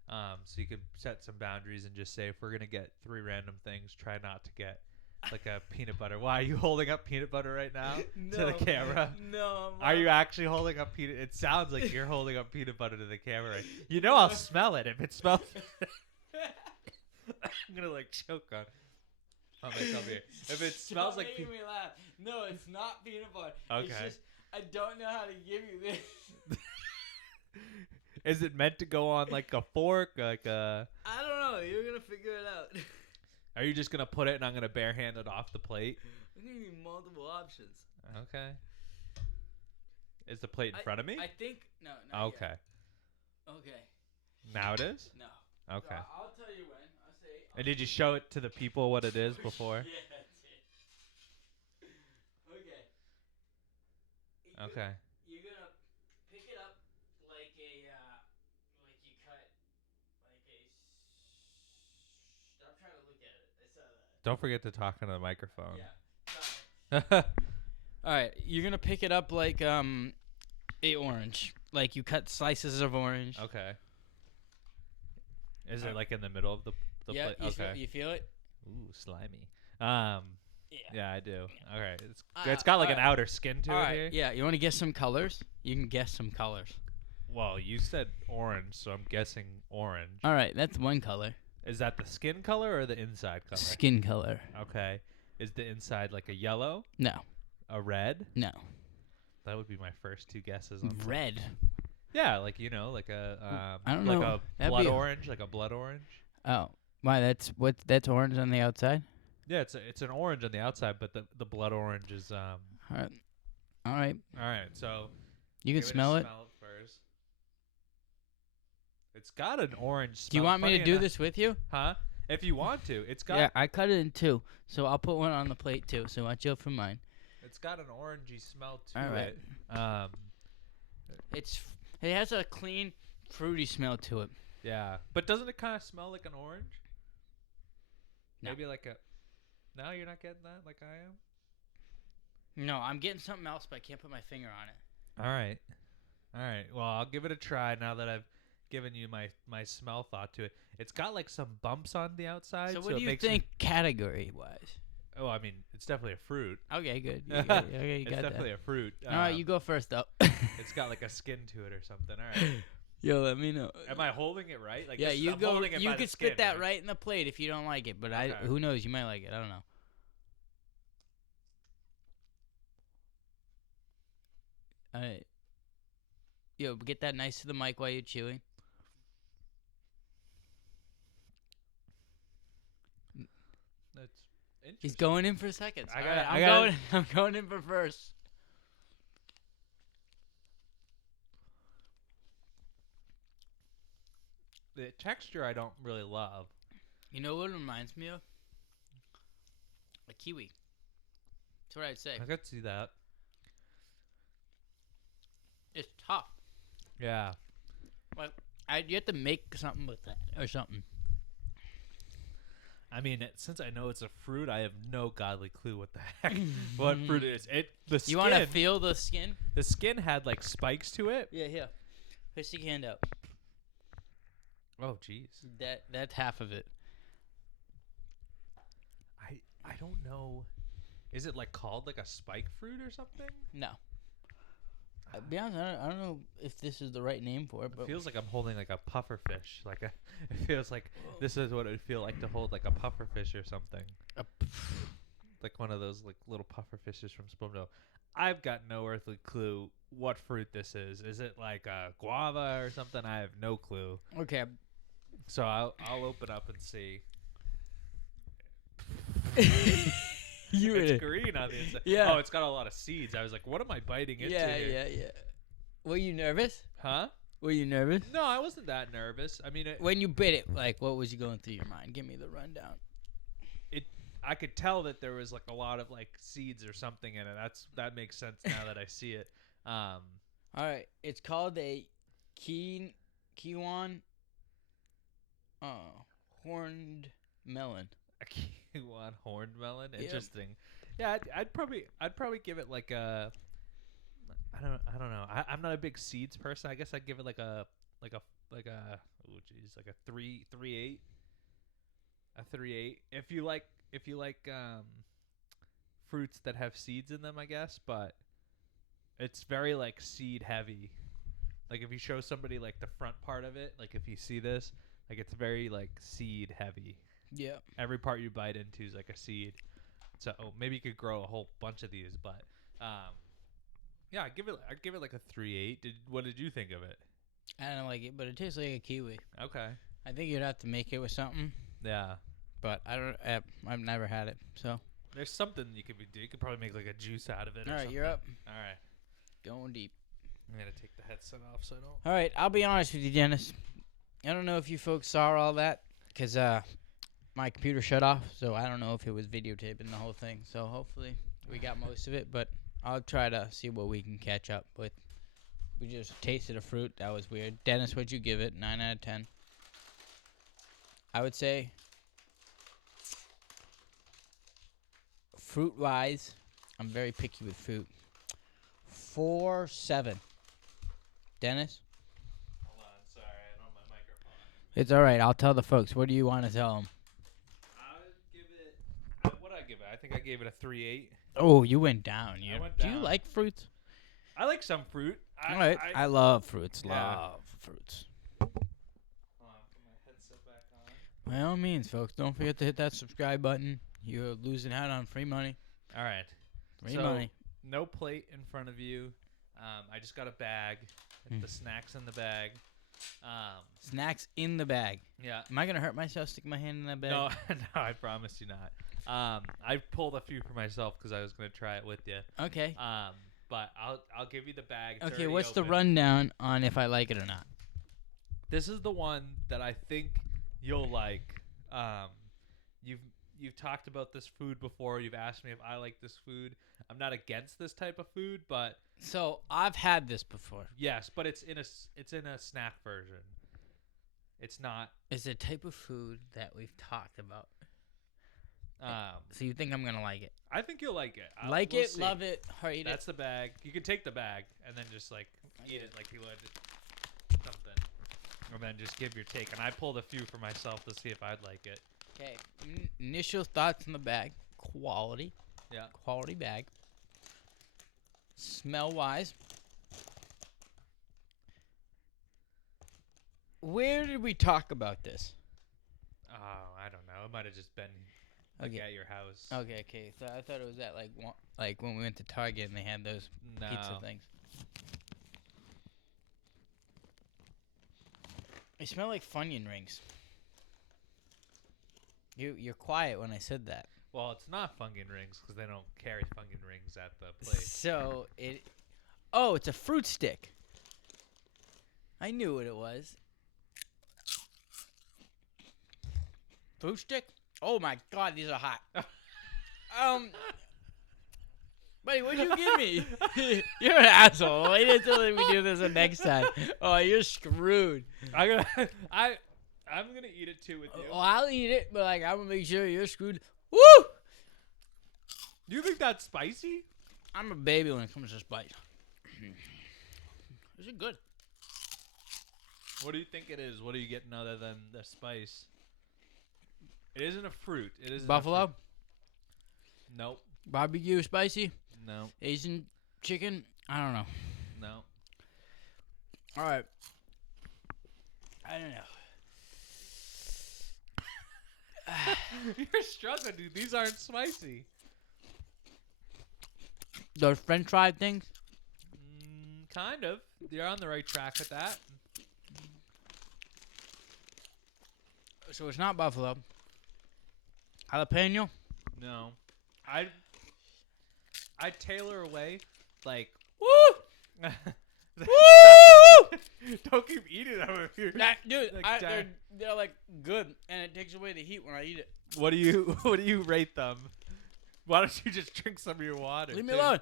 So you could set some boundaries and just say, if we're gonna get 3 random things, try not to get like a peanut butter. Why are you holding up peanut butter right now to the camera? No. Are you actually holding up peanut? It sounds like you're holding up peanut butter to the camera. I'll smell it if it smells. I'm gonna like choke on myself here. If it smells like making me laugh. No, it's not peanut butter. Okay. It's just I don't know how to give you this. Is it meant to go on like a fork, like a? I don't know. You're gonna figure it out. Are you just gonna put it and I'm gonna barehand it off the plate? I'm gonna give you multiple options. Okay. Is the plate in front of me? I think no. Okay. Yet. Okay. Now it is? No. Okay. So I'll tell you when. And did you show it to the people what it is before? Yeah, I did. Okay. Okay. You're gonna pick it up like a like you cut like a. Stop trying to look at it. I saw that. Don't forget to talk into the microphone. Yeah. Sorry. All right, you're gonna pick it up like a orange. Like you cut slices of orange. Okay. Is it like in the middle of the yeah, plate? Okay. You feel it? Ooh, slimy. Yeah, I do. Okay. It's got like an outer skin to it here. Yeah, you want to guess some colors? You can guess some colors. Well, you said orange, so I'm guessing orange. All right, that's one color. Is that the skin color or the inside color? Skin color. Okay. Is the inside like a yellow? No. A red? No. That would be my first 2 guesses on red. Yeah, like like a I don't like know. a blood orange, like a blood orange. Oh, why? That's orange on the outside. Yeah, it's an orange on the outside, but the blood orange is All right. All right, so you can smell it. Smell it first. It's got an orange smell. Do you want me to do this with you? Huh? If you want to. It's got Yeah, I cut it in 2, so I'll put one on the plate too. So watch out for mine. It's got an orangey smell to All right. it. It has a clean, fruity smell to it. Yeah, but doesn't it kind of smell like an orange? No. Maybe like a. No, you're not getting that like I am. No, I'm getting something else, but I can't put my finger on it. All right. Well, I'll give it a try now that I've given you my smell thought to it. It's got like some bumps on the outside. So what do you think category-wise? Oh, I mean, it's definitely a fruit. Okay, good. Okay, you It's got definitely a fruit. All right, you go first, though. It's got like a skin to it or something. All right. Yo, let me know. Am I holding it right? Like yeah, this, you I'm go. holding it You by could the skin, spit that right in the plate if you don't like it, but Okay. who knows? You might like it. I don't know. All right. Yo, get that nice to the mic while you're chewing. That's interesting. He's going in for seconds. I'm going in for first. The texture I don't really love. You know what it reminds me of? A kiwi. That's what I'd say. I could see that. It's tough. Yeah. Like, you have to make something with that or something. I mean, since I know it's a fruit, I have no godly clue what the heck what fruit it is. The skin. You want to feel the skin? The skin had like spikes to it. Yeah, here. Stick your hand out. Oh, jeez. That's half of it. I don't know. Is it like called like a spike fruit or something? No. To be honest, I don't know if this is the right name for it, but It feels like I'm holding like a puffer fish. It feels like this is what it would feel like to hold like a puffer fish or something. Like one of those like little puffer fishes from SpongeBob. I've got no earthly clue what fruit this is. Is it like a guava or something? I have no clue. Okay. So I'll open up and see. It's green on the inside. Yeah. Oh, it's got a lot of seeds. I was like, what am I biting into Yeah, here? yeah. Were you nervous? Huh? Were you nervous? No, I wasn't that nervous. I mean, when you bit it, like, what was going through your mind? Give me the rundown. I could tell that there was like a lot of like seeds or something in it. That makes sense now that I see it. All right, it's called a Kiwan horned melon. A Kiwan horned melon. Yep. Interesting. Yeah, I'd probably give it like a. I don't know. I'm not a big seeds person. I guess I'd give it like a oh geez, like a 3.8. A 3.8. If you like fruits that have seeds in them, I guess, but it's very like seed heavy. Like if you show somebody like the front part of it, like if you see this, like it's very like seed heavy. Yeah. Every part you bite into is like a seed. So maybe you could grow a whole bunch of these, but yeah, I'd give it like a 3.8. What did you think of it? I don't like it, but it tastes like a kiwi. Okay. I think you'd have to make it with something. Yeah. But I don't. I've never had it, so. There's something you could do. You could probably make like a juice out of it. All or right, something. you're up. All right. Going deep. I'm gonna take the headset off so I don't. All right, I'll be honest with you, Dennis. I don't know if you folks saw all that, cause my computer shut off, so I don't know if it was videotaping the whole thing. So hopefully we got most of it, but I'll try to see what we can catch up with. We just tasted a fruit. That was weird. Dennis, what'd you give it? 9 out of 10. I would say, fruit-wise, I'm very picky with fruit. 4.7. Dennis? Hold on, sorry, I don't have my microphone. It's all right. I'll tell the folks. What do you want to tell them? I would give it. What did I give it? I think I gave it a 3.8. Oh, you went down. I went Do you down. like fruits? I like some fruit. All right. I love fruits. Yeah. Love fruits. Hold on, put my headset back on. By all means, folks, don't forget to hit that subscribe button. You're losing out on free money. All right. Free money. No plate in front of you. I just got a bag. The snacks in the bag. Snacks in the bag. Yeah. Am I going to hurt myself sticking my hand in that bag? No, no, I promise you not. I pulled a few for myself because I was going to try it with you. Okay. But I'll give you the bag. Okay, what's the rundown on if I like it or not? This is the one that I think you'll like. You've talked about this food before. You've asked me if I like this food. I'm not against this type of food, but so I've had this before. yes, but it's in a snack version. It's not. It's a type of food that we've talked about. So you think I'm gonna like it? I think you'll like it. We'll see. Love it, hate That's it. the bag. You can take the bag and then just like eat it like you would something, and then just give your take. And I pulled a few for myself to see if I'd like it. Okay. Initial thoughts on the bag. Quality. Yeah. Quality bag. Smell wise. Where did we talk about this? Oh, I don't know. It might have just been like at your house. Okay. So I thought it was at like when we went to Target and they had those pizza things. They smell like Funyun rings. You're quiet when I said that. Well, it's not Funyun rings because they don't carry Funyun rings at the place. So it's a fruit stick. I knew what it was. Fruit stick? Oh my God, these are hot. Buddy, what'd you give me? You're an asshole. Wait until we do this the next time. Oh, you're screwed. I'm gonna eat it too with you. Oh, I'll eat it, but I'm gonna make sure you're screwed. Woo! You think that's spicy? I'm a baby when it comes to spice. This is good. What do you think it is? What are you getting other than the spice? It isn't a fruit. It isn't Buffalo? Nope. Barbecue spicy? No. Asian chicken? I don't know. No. All right. I don't know. You're struggling, dude. These aren't spicy. Those French fry things. Kind of. You're on the right track with that. So it's not buffalo. Jalapeno. No, I tailor away like woo. Woo! Don't keep eating them if you're Dude, like, they're like good, and it takes away the heat when I eat it. What do you rate them? Why don't you just drink some of your water? Leave me alone.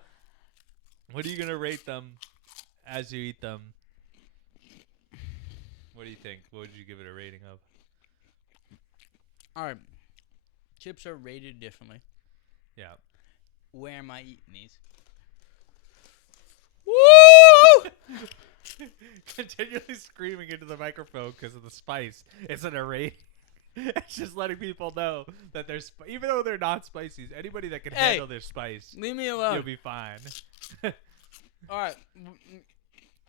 What are you gonna rate them as you eat them? What do you think? What would you give it a rating of? All right, chips are rated differently. Yeah. Where am I eating these? Woo! Continually screaming into the microphone because of the spice isn't a rating. It's just letting people know that there's, even though they're not spicy, anybody that can handle their spice, leave me alone. You'll be fine. All right.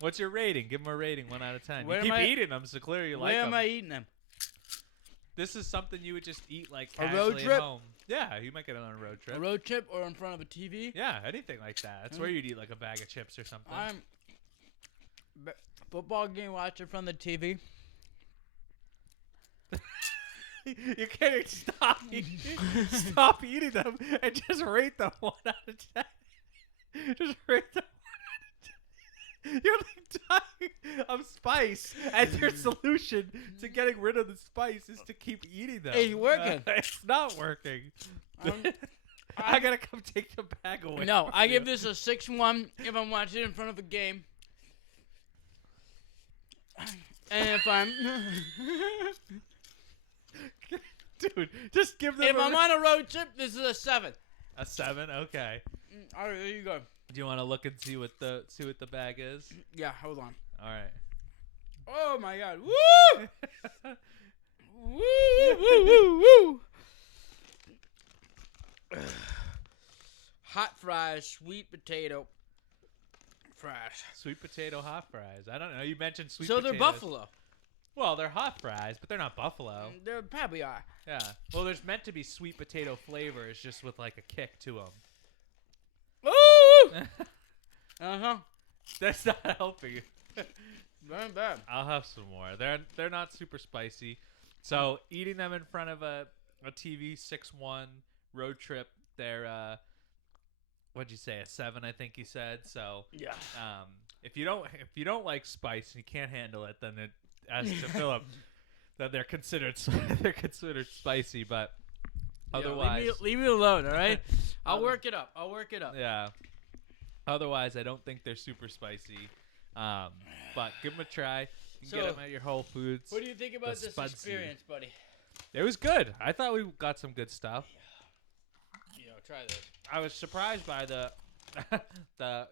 What's your rating? Give them a rating, 1 out of 10. Where you keep eating them, so clearly you like them. Where am I eating them? This is something you would just eat like A road casually trip? at home. Yeah, you might get it on a road trip. A road trip or in front of a TV? Yeah, anything like that. That's where you'd eat like a bag of chips or something. I'm football game watcher from the TV. You can't stop eating them and just rate them 1 out of 10. Just rate them 1 out of 10. You're like dying of spice, and your solution to getting rid of the spice is to keep eating them. It's working. It's not working. I gotta come take the bag away. No, I give this a 6-1 if I'm watching it in front of a game. And if I'm... Dude, just give them If I'm on a road trip, this is a 7. A 7? Okay. All right, there you go. Do you want to look and see what the bag is? Yeah, hold on. All right. Oh my God! Woo! Woo! Woo! Woo! Woo! Hot fries, sweet potato fries. Sweet potato hot fries. I don't know. You mentioned sweet So potatoes. they're buffalo. Well, they're hot fries, but they're not buffalo. They probably are. Yeah. Well, there's meant to be sweet potato flavors, just with like a kick to them. Woo! Uh-huh. That's not helping you. Very bad. I'll have some more. They're not super spicy. So eating them in front of a TV 6-1 road trip, they're what'd you say, a 7? I think you said. So Yeah. If you don't like spice and you can't handle it, then it, as to Philip, that they're considered spicy. But otherwise, leave me alone. All right. I'll work it up. Yeah. Otherwise, I don't think they're super spicy. But give them a try. You can get them at your Whole Foods. What do you think about this experience, buddy? It was good. I thought we got some good stuff. Yeah, try this. I was surprised by the the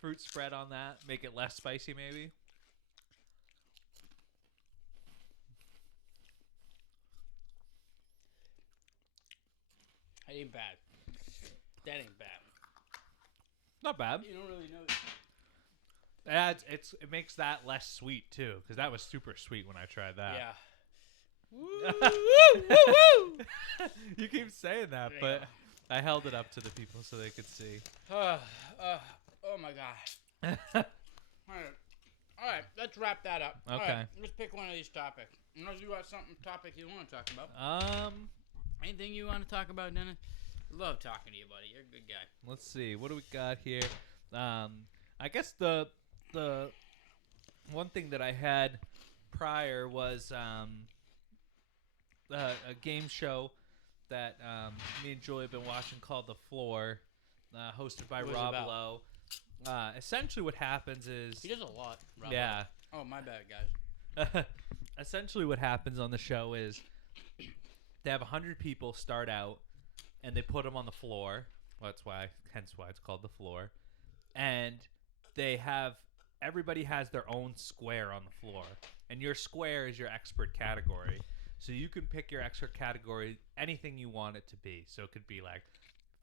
fruit spread on that. Make it less spicy, maybe. That ain't bad. That ain't bad. Not bad. You don't really know. It makes that less sweet too, because that was super sweet when I tried that. Yeah. Woo, woo, woo, woo. You keep saying that, but I held it up to the people so they could see. Oh my God. All right, let's wrap that up. Okay. All right, let's pick one of these topics. Unless you got topic you want to talk about. Anything you want to talk about, Dennis? Love talking to you, buddy. You're a good guy. Let's see. What do we got here? I guess the one thing that I had prior was a game show that me and Joy have been watching called The Floor, hosted by Rob Lowe. Essentially what happens is... He does a lot, Rob Yeah. Lowe. Oh, my bad, guys. Essentially what happens on the show is they have 100 people start out, and they put them on the floor. Well, hence why it's called The Floor. And everybody has their own square on the floor. And your square is your expert category. So you can pick your expert category, anything you want it to be. So it could be like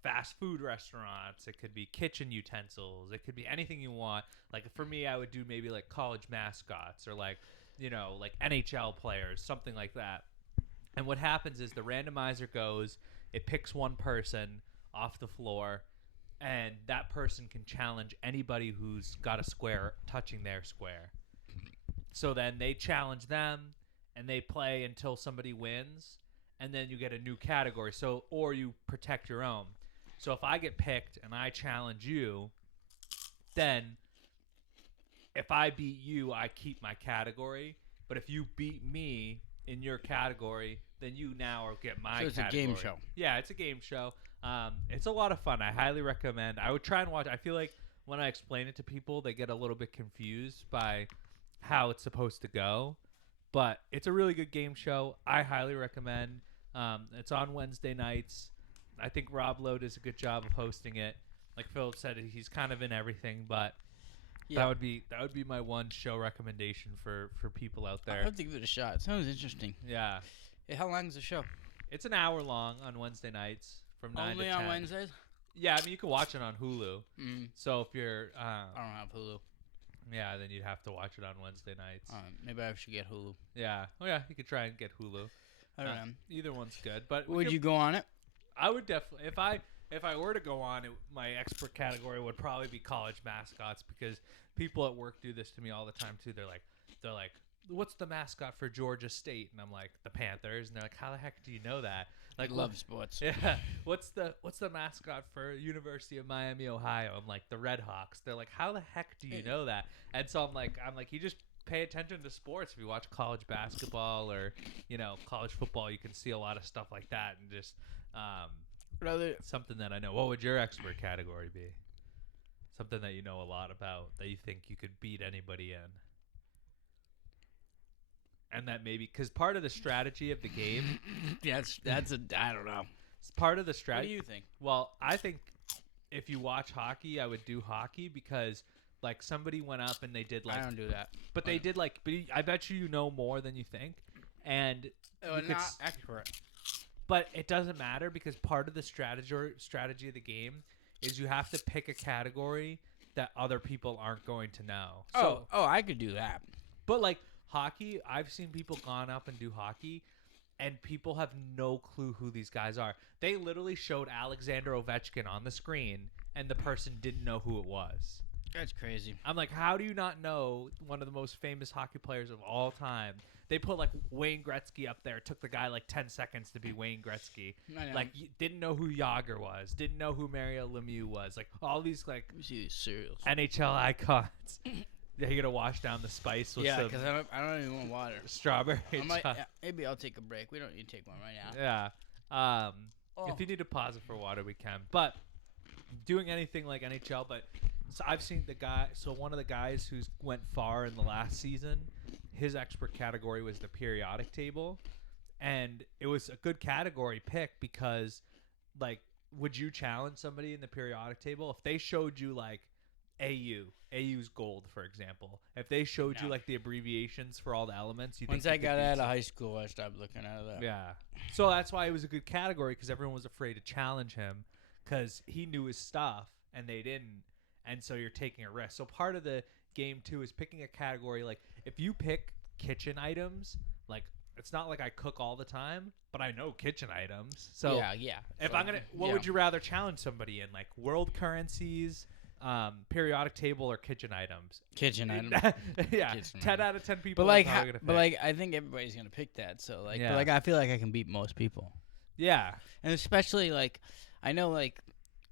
fast food restaurants. It could be kitchen utensils. It could be anything you want. Like for me, I would do maybe like college mascots or like NHL players, something like that. And what happens is the randomizer goes, it picks one person off the floor, and that person can challenge anybody who's got a square touching their square. So then they challenge them, and they play until somebody wins, and then you get a new category. So, or you protect your own. So if I get picked and I challenge you, then if I beat you, I keep my category. But if you beat me in your category, then you now get my category. So it's a game show. Yeah, it's a game show. It's a lot of fun. I highly recommend. I would try and watch. I feel like when I explain it to people, they get a little bit confused by how it's supposed to go. But it's a really good game show. I highly recommend. It's on Wednesday nights. I think Rob Lowe does a good job of hosting it. Like Philip said, he's kind of in everything, but that would be my one show recommendation for people out there. I would give it a shot. It sounds interesting. Yeah. Hey, how long is the show? It's an hour long on Wednesday nights from 9 Only to 10. on Wednesdays? Yeah, I mean you can watch it on Hulu. So if you're, I don't have Hulu. Yeah, then you'd have to watch it on Wednesday nights. Maybe I should get Hulu. Yeah. Oh yeah, you could try and get Hulu. I don't know. Either one's good. But would you go on it? I would definitely. If I were to go on, my expert category would probably be college mascots, because people at work do this to me all the time too. They're like, what's the mascot for Georgia State? And I'm like, the Panthers. And they're like, how the heck do you know that? Like, love sports. Yeah. What's the mascot for University of Miami, Ohio? I'm like, the Red Hawks. They're like, how the heck do you know that? And so I'm like, you just pay attention to sports. If you watch college basketball or college football, you can see a lot of stuff like that, and just something that I know. What would your expert category be? Something that you know a lot about that you think you could beat anybody in. And that maybe, because part of the strategy of the game. I don't know. It's part of the strategy. What do you think? Well, I think if you watch hockey, I would do hockey, because like somebody went up and they did like. I don't do that. But they did like. But I bet you know more than you think, and not expert. But it doesn't matter, because part of the strategy of the game is you have to pick a category that other people aren't going to know. So, I could do that. But like hockey, I've seen people gone up and do hockey, and people have no clue who these guys are. They literally showed Alexander Ovechkin on the screen, and the person didn't know who it was. That's crazy. I'm like, how do you not know one of the most famous hockey players of all time? They put like Wayne Gretzky up there. It took the guy like 10 seconds to be Wayne Gretzky. Like, didn't know who Yager was. Didn't know who Mario Lemieux was. Like, all these like cereals. NHL icons. Yeah, you gotta wash down the spice with some. Yeah, because I don't even want water. Strawberry. Maybe I'll take a break. We don't need to take one right now. Yeah. If you need to pause it for water, we can. But doing anything like NHL, but so I've seen the guy. So one of the guys who's went far in the last season, his expert category was the periodic table, and it was a good category pick because, like, would you challenge somebody in the periodic table if they showed you like AU's gold, for example? If they showed you like the abbreviations for all the elements, once I got out of high school, I stopped looking at that. Yeah, so that's why it was a good category, because everyone was afraid to challenge him because he knew his stuff and they didn't, and so you're taking a risk. So part of the game too is picking a category. Like if you pick kitchen items, like it's not like I cook all the time, but I know kitchen items. So yeah. If so, I'm gonna, what would you rather challenge somebody in? Like world currencies, periodic table, or kitchen items? Kitchen items. Yeah, kitchen 10 out of 10 people. But like, I think everybody's gonna pick that. So like, but like, I feel like I can beat most people. Yeah, and especially like, I know like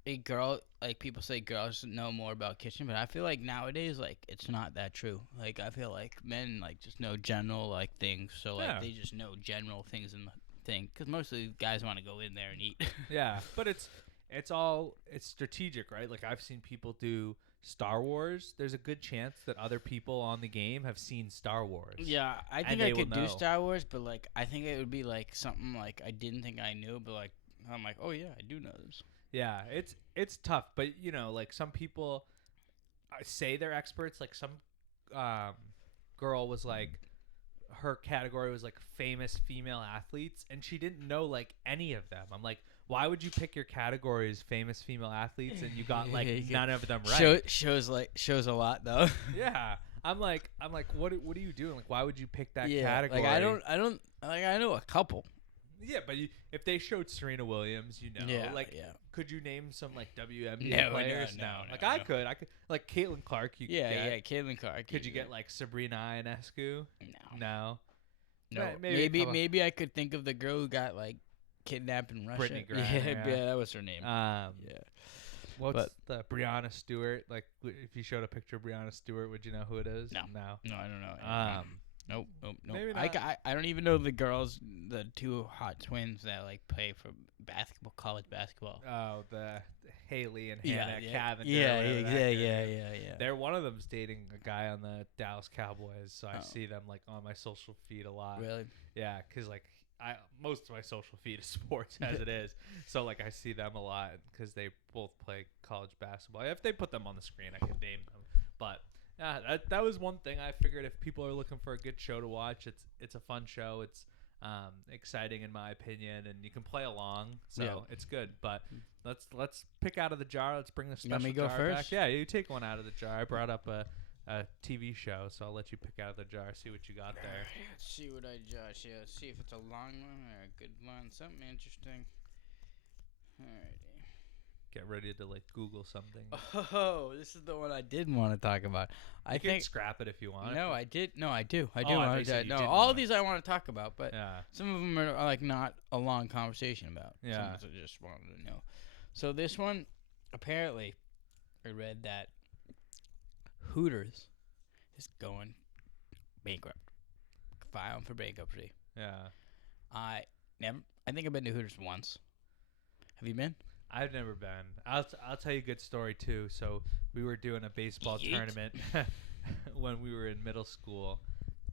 a girl. Like people say girls know more about kitchen, but I feel like nowadays like it's not that true. Like I feel like men like just know general like things, so like they just know general things in the thing. Because mostly guys want to go in there and eat. Yeah, but it's strategic, right? Like I've seen people do Star Wars. There's a good chance that other people on the game have seen Star Wars. Yeah, I think I could do Star Wars, but like I think it would be like something like I didn't think I knew, but like I'm like, oh yeah, I do know this. Yeah, it's tough, but like some people say they're experts. Like some girl was like, her category was like famous female athletes, and she didn't know like any of them. I'm like, why would you pick your category as famous female athletes and you got like none of them right? Shows a lot though. Yeah, I'm like, what are you doing? Like, why would you pick that category? Like I don't like I know a couple. Yeah, but if they showed Serena Williams, could you name some like WNBA players? No. Like I could like Caitlin Clark. Caitlin Clark. Could you get like Sabrina Ionescu? No. Maybe I could think of the girl who got like kidnapped in Russia. Brittany Griner. Yeah, that was her name. What's the Breonna Stewart? Like, if you showed a picture of Breonna Stewart, would you know who it is? No, I don't know. Nope. Maybe not. I don't even know the girls, the two hot twins that like play for basketball, college basketball. Oh, the Haley and Hannah Cavender. Yeah. They're one of them's dating a guy on the Dallas Cowboys, so I see them like on my social feed a lot. Really? Yeah, because like most of my social feed is sports as it is, so like I see them a lot because they both play college basketball. If they put them on the screen, I could name them, but. That was one thing I figured if people are looking for a good show to watch, it's a fun show. It's exciting in my opinion, and you can play along, so it's good. But let's pick out of the jar. Let's bring the special jar back. Yeah, you take one out of the jar. I brought up a TV show, so I'll let you pick out of the jar. See what you got there. Let's see what I judge. Yeah, let's see if it's a long one or a good one. Something interesting. Alrighty. Get ready to like Google something. Oh, this is the one I didn't want to talk about. I think can scrap it if you want. No, I did. No, I do. I do want to. No, all of these I want to talk about, but some of them are like not a long conversation about. Yeah. Some I just wanted to know. So this one, apparently, I read that Hooters is going bankrupt, filing for bankruptcy. Yeah. I think I've been to Hooters once. Have you been? I've never been. I'll tell you a good story too. So we were doing a baseball tournament when we were in middle school,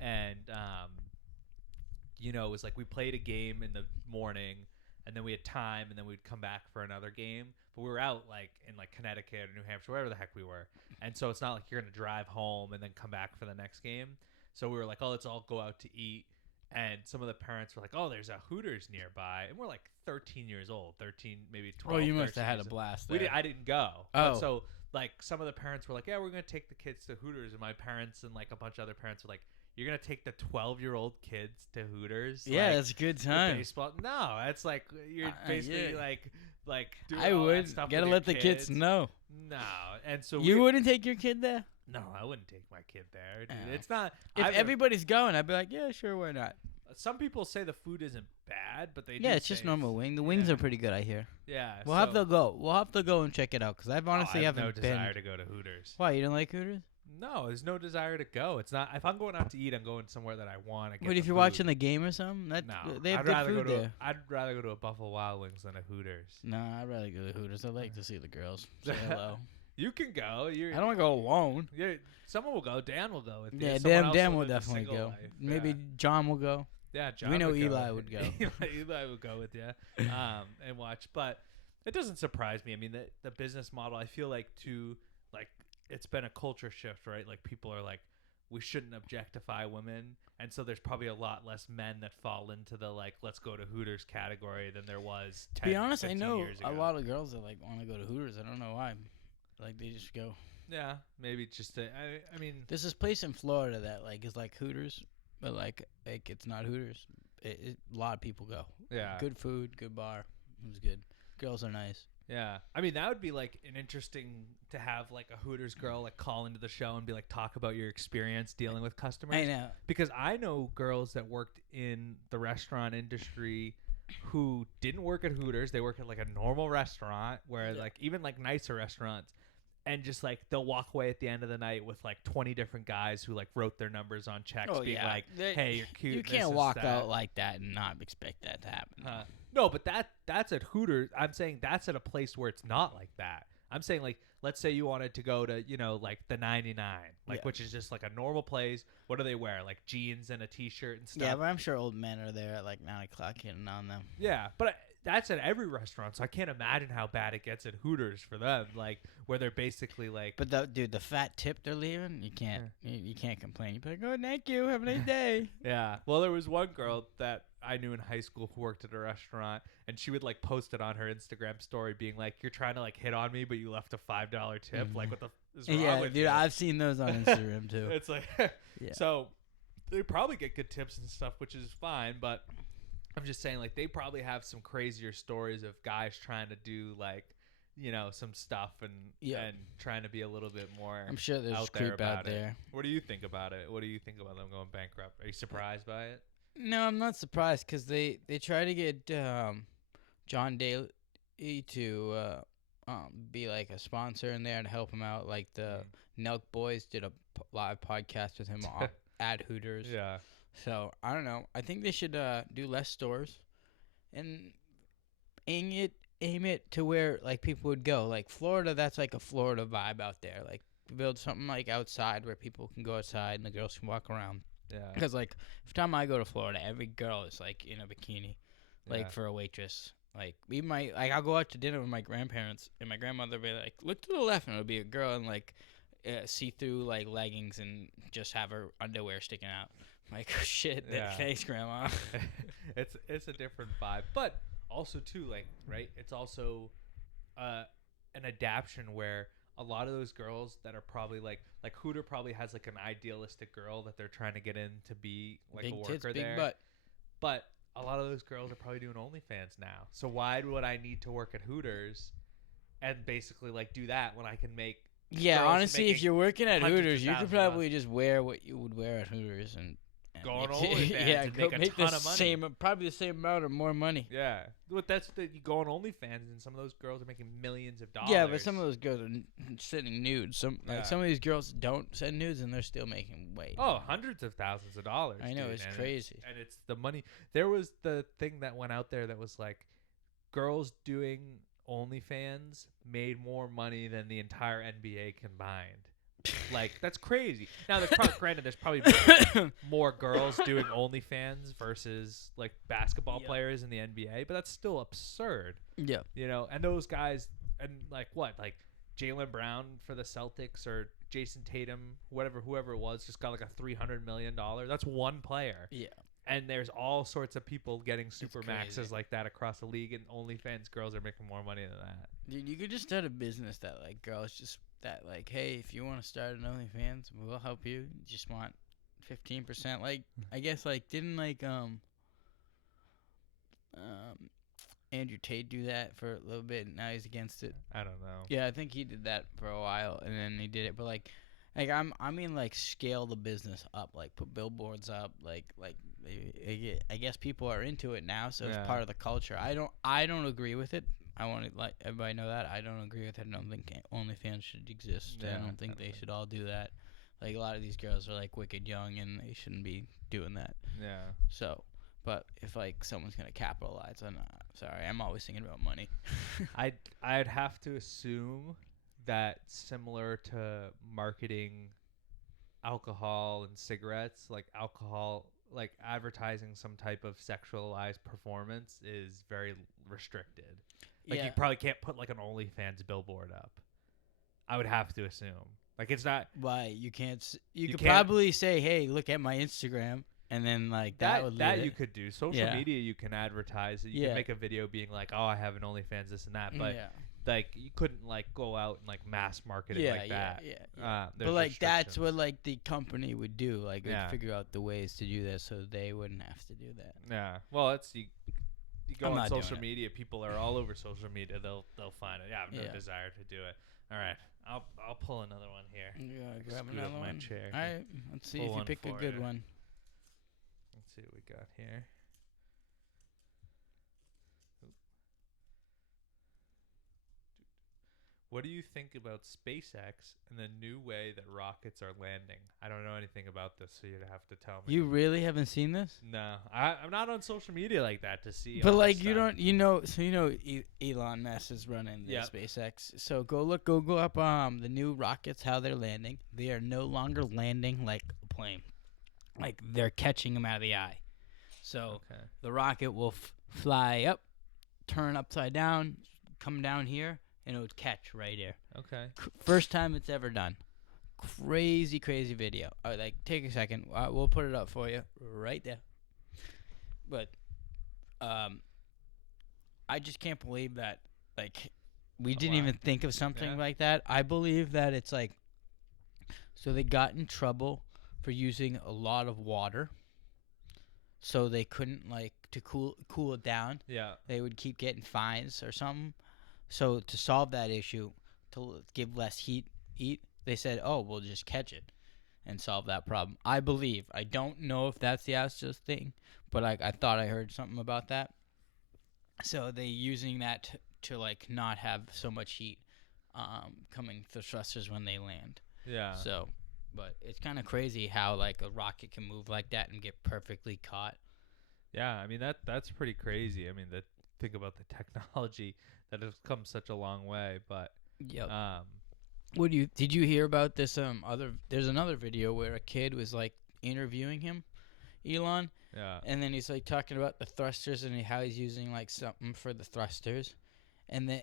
and it was like we played a game in the morning, and then we had time, and then we'd come back for another game. But we were out like in like Connecticut or New Hampshire, wherever the heck we were, and so it's not like you're gonna drive home and then come back for the next game. So we were like, oh, let's all go out to eat. And some of the parents were like, oh, there's a Hooters nearby. And we're like 13 years old, 13, maybe 12. Oh, you must have had a blast there. I didn't go. Oh. But so, like, some of the parents were like, yeah, we're going to take the kids to Hooters. And my parents and, like, a bunch of other parents were like, you're going to take the 12-year-old kids to Hooters? Yeah, it's a good time. Baseball? No, it's like, you're basically like doing I all would. that stuff. Gotta let the kids know. No. And so you wouldn't take your kid there? No, I wouldn't take my kid there, dude. It's not. If everybody's going, I'd be like, yeah, sure, why not? Some people say the food isn't bad, but they it's just normal wing. The wings are pretty good, I hear. Yeah, we'll have to go. We'll have to go and check it out because I've honestly haven't no desire to go to Hooters. Why, you don't like Hooters? No, there's no desire to go. It's not. If I'm going out to eat, I'm going somewhere that I want to get. But if you're watching the game or something, they have good food there. I'd rather go to a Buffalo Wild Wings than a Hooters. No, I'd rather go to Hooters. I like to see the girls. Say hello. You can go. I don't want to go alone. Yeah, someone will go. Dan will go with you. Yeah, Dan will definitely go. Life. Maybe John will go. Yeah, John. We know Eli would go. Eli would go with you and watch. But it doesn't surprise me. I mean, the business model, I feel like it's been a culture shift, right? Like people are like, we shouldn't objectify women. And so there's probably a lot less men that fall into the like, let's go to Hooters category than there was 10, to be honest, I know a lot of girls that like want to go to Hooters. I don't know why. Like they just go. Yeah, maybe just I mean, there's this place in Florida that like is like Hooters, but like it's not Hooters. A lot of people go. Yeah. Good food, good bar. It was good. Girls are nice. Yeah. I mean, that would be like an interesting to have like a Hooters girl like call into the show and be like, talk about your experience dealing with customers. I know. Because I know girls that worked in the restaurant industry who didn't work at Hooters. They work at like a normal restaurant where like even like nicer restaurants. And just like they'll walk away at the end of the night with like 20 different guys who like wrote their numbers on checks, being like, "Hey, you're cute." You can't walk out like that and not expect that to happen. No, but that's at Hooters. I'm saying that's at a place where it's not like that. I'm saying like, let's say you wanted to go to like the 99, which is just like a normal place. What do they wear? Like jeans and a t-shirt and stuff. Yeah, but I'm sure old men are there at like 9 o'clock hitting on them. Yeah, but that's at every restaurant, so I can't imagine how bad it gets at Hooters for them, like where they're basically like. But the fat tip they're leaving, you can't you can't complain. You be like, oh, thank you, have a nice day. Yeah. Well, there was one girl that I knew in high school who worked at a restaurant, and she would like post it on her Instagram story, being like, "You're trying to like hit on me, but you left a $5 tip. Like, what the is wrong with you?" Yeah, dude, I've seen those on Instagram too. It's like, so they probably get good tips and stuff, which is fine, but. I'm just saying, like, they probably have some crazier stories of guys trying to do, like, some stuff and trying to be a little bit more I'm sure there's out creep there out about there. it. What do you think about it? What do you think about them going bankrupt? Are you surprised by it? No, I'm not surprised because they try to get John Daly to be like a sponsor in there and help him out. Like the Nelk Boys did a live podcast with him at Hooters. Yeah. So I don't know. I think they should do less stores and aim it to where like people would go. Like Florida, that's like a Florida vibe out there. Like build something like outside where people can go outside and the girls can walk around. Yeah. Because like every time I go to Florida, every girl is like in a bikini, like for a waitress. Like we might like I'll go out to dinner with my grandparents and my grandmother will be like, look to the left and it'll be a girl in like see-through like leggings and just have her underwear sticking out. I'm like, oh, shit, thanks, grandma. It's a different vibe, but also too like right. It's also an adaptation where a lot of those girls that are probably like Hooter probably has like an idealistic girl that they're trying to get in to be like big a worker tits, there. big butt. But a lot of those girls are probably doing OnlyFans now. So why would I need to work at Hooters and basically like do that when I can make? Yeah, honestly, if you're working at Hooters, you could probably just wear what you would wear at Hooters and go on OnlyFans and make a ton of money. Probably the same amount or more money. Yeah, but you go on OnlyFans and some of those girls are making millions of dollars. Yeah, but some of those girls are sending nudes. Some of these girls don't send nudes and they're still making hundreds of thousands of dollars. I know, it's crazy. And it's the money. There was the thing that went out there that was like girls doing OnlyFans made more money than the entire NBA combined. Like, that's crazy. Now, there's probably more girls doing OnlyFans versus like basketball players in the NBA, but that's still absurd. Yeah. And those guys, and like Jaylen Brown for the Celtics or Jason Tatum, whoever it was, just got like a $300 million. That's one player. Yeah. And there's all sorts of people getting super maxes like that across the league, and OnlyFans girls are making more money than that. Dude, you could just start a business that like girls just like, hey, if you want to start an OnlyFans, we'll help you. You just want 15%. Like I guess like didn't like Andrew Tate do that for a little bit, and now he's against it. I don't know. Yeah, I think he did that for a while, and then he did it. But like I mean, like scale the business up, like put billboards up, like I guess people are into it now, so it's part of the culture. I don't agree with it. I want to let everybody know that I don't agree with it. I don't think OnlyFans should exist. Yeah, I don't think they should all do that. Like a lot of these girls are like wicked young, and they shouldn't be doing that. Yeah. So, but if like someone's gonna capitalize on, sorry, I'm always thinking about money. I'd have to assume that similar to marketing alcohol and cigarettes, like alcohol, like advertising some type of sexualized performance is very restricted. Like you probably can't put like an OnlyFans billboard up. I would have to assume. Like it's not. Why you can't? You could probably say, "Hey, look at my Instagram," and then like that would that you could do. Social media, you can advertise it. You can make a video being like, "Oh, I have an OnlyFans, this and that," but. Like you couldn't like go out and like mass market it like that. But like that's what like the company would do. Like they'd figure out the ways to do that so they wouldn't have to do that. Yeah. Well, it's you go on social media. People are all over social media. They'll find it. Yeah, I have no desire to do it. All right. I'll pull another one here. Yeah, grab another one. Chair. All right. Let's see if you pick a good one. Let's see what we got here. What do you think about SpaceX and the new way that rockets are landing? I don't know anything about this, so you'd have to tell me. You really haven't seen this? No, I'm not on social media like that to see. But like you don't, Elon Musk is running the SpaceX. So go up the new rockets, how they're landing. They are no longer landing like a plane, like they're catching them out of the eye. So the rocket will fly up, turn upside down, come down here. And it would catch right here. Okay. First time it's ever done. Crazy video. All right, like take a second. We'll put it up for you right there. But, I just can't believe that. Like, we didn't even think of something like that. I believe that it's like, so they got in trouble for using a lot of water. So they couldn't like to cool it down. Yeah. They would keep getting fines or something. So to solve that issue, to give less heat, they said, "Oh, we'll just catch it and solve that problem." I believe. I don't know if that's the Astros thing, but I thought I heard something about that. So they using that to like not have so much heat coming to thrusters when they land. Yeah. So, but it's kind of crazy how like a rocket can move like that and get perfectly caught. Yeah, I mean that's pretty crazy. I mean, think about the technology that has come such a long way, but Yep. Did you hear about this there's another video where a kid was like interviewing him, Elon. Yeah. And then he's like talking about the thrusters and how he's using like something for the thrusters, and then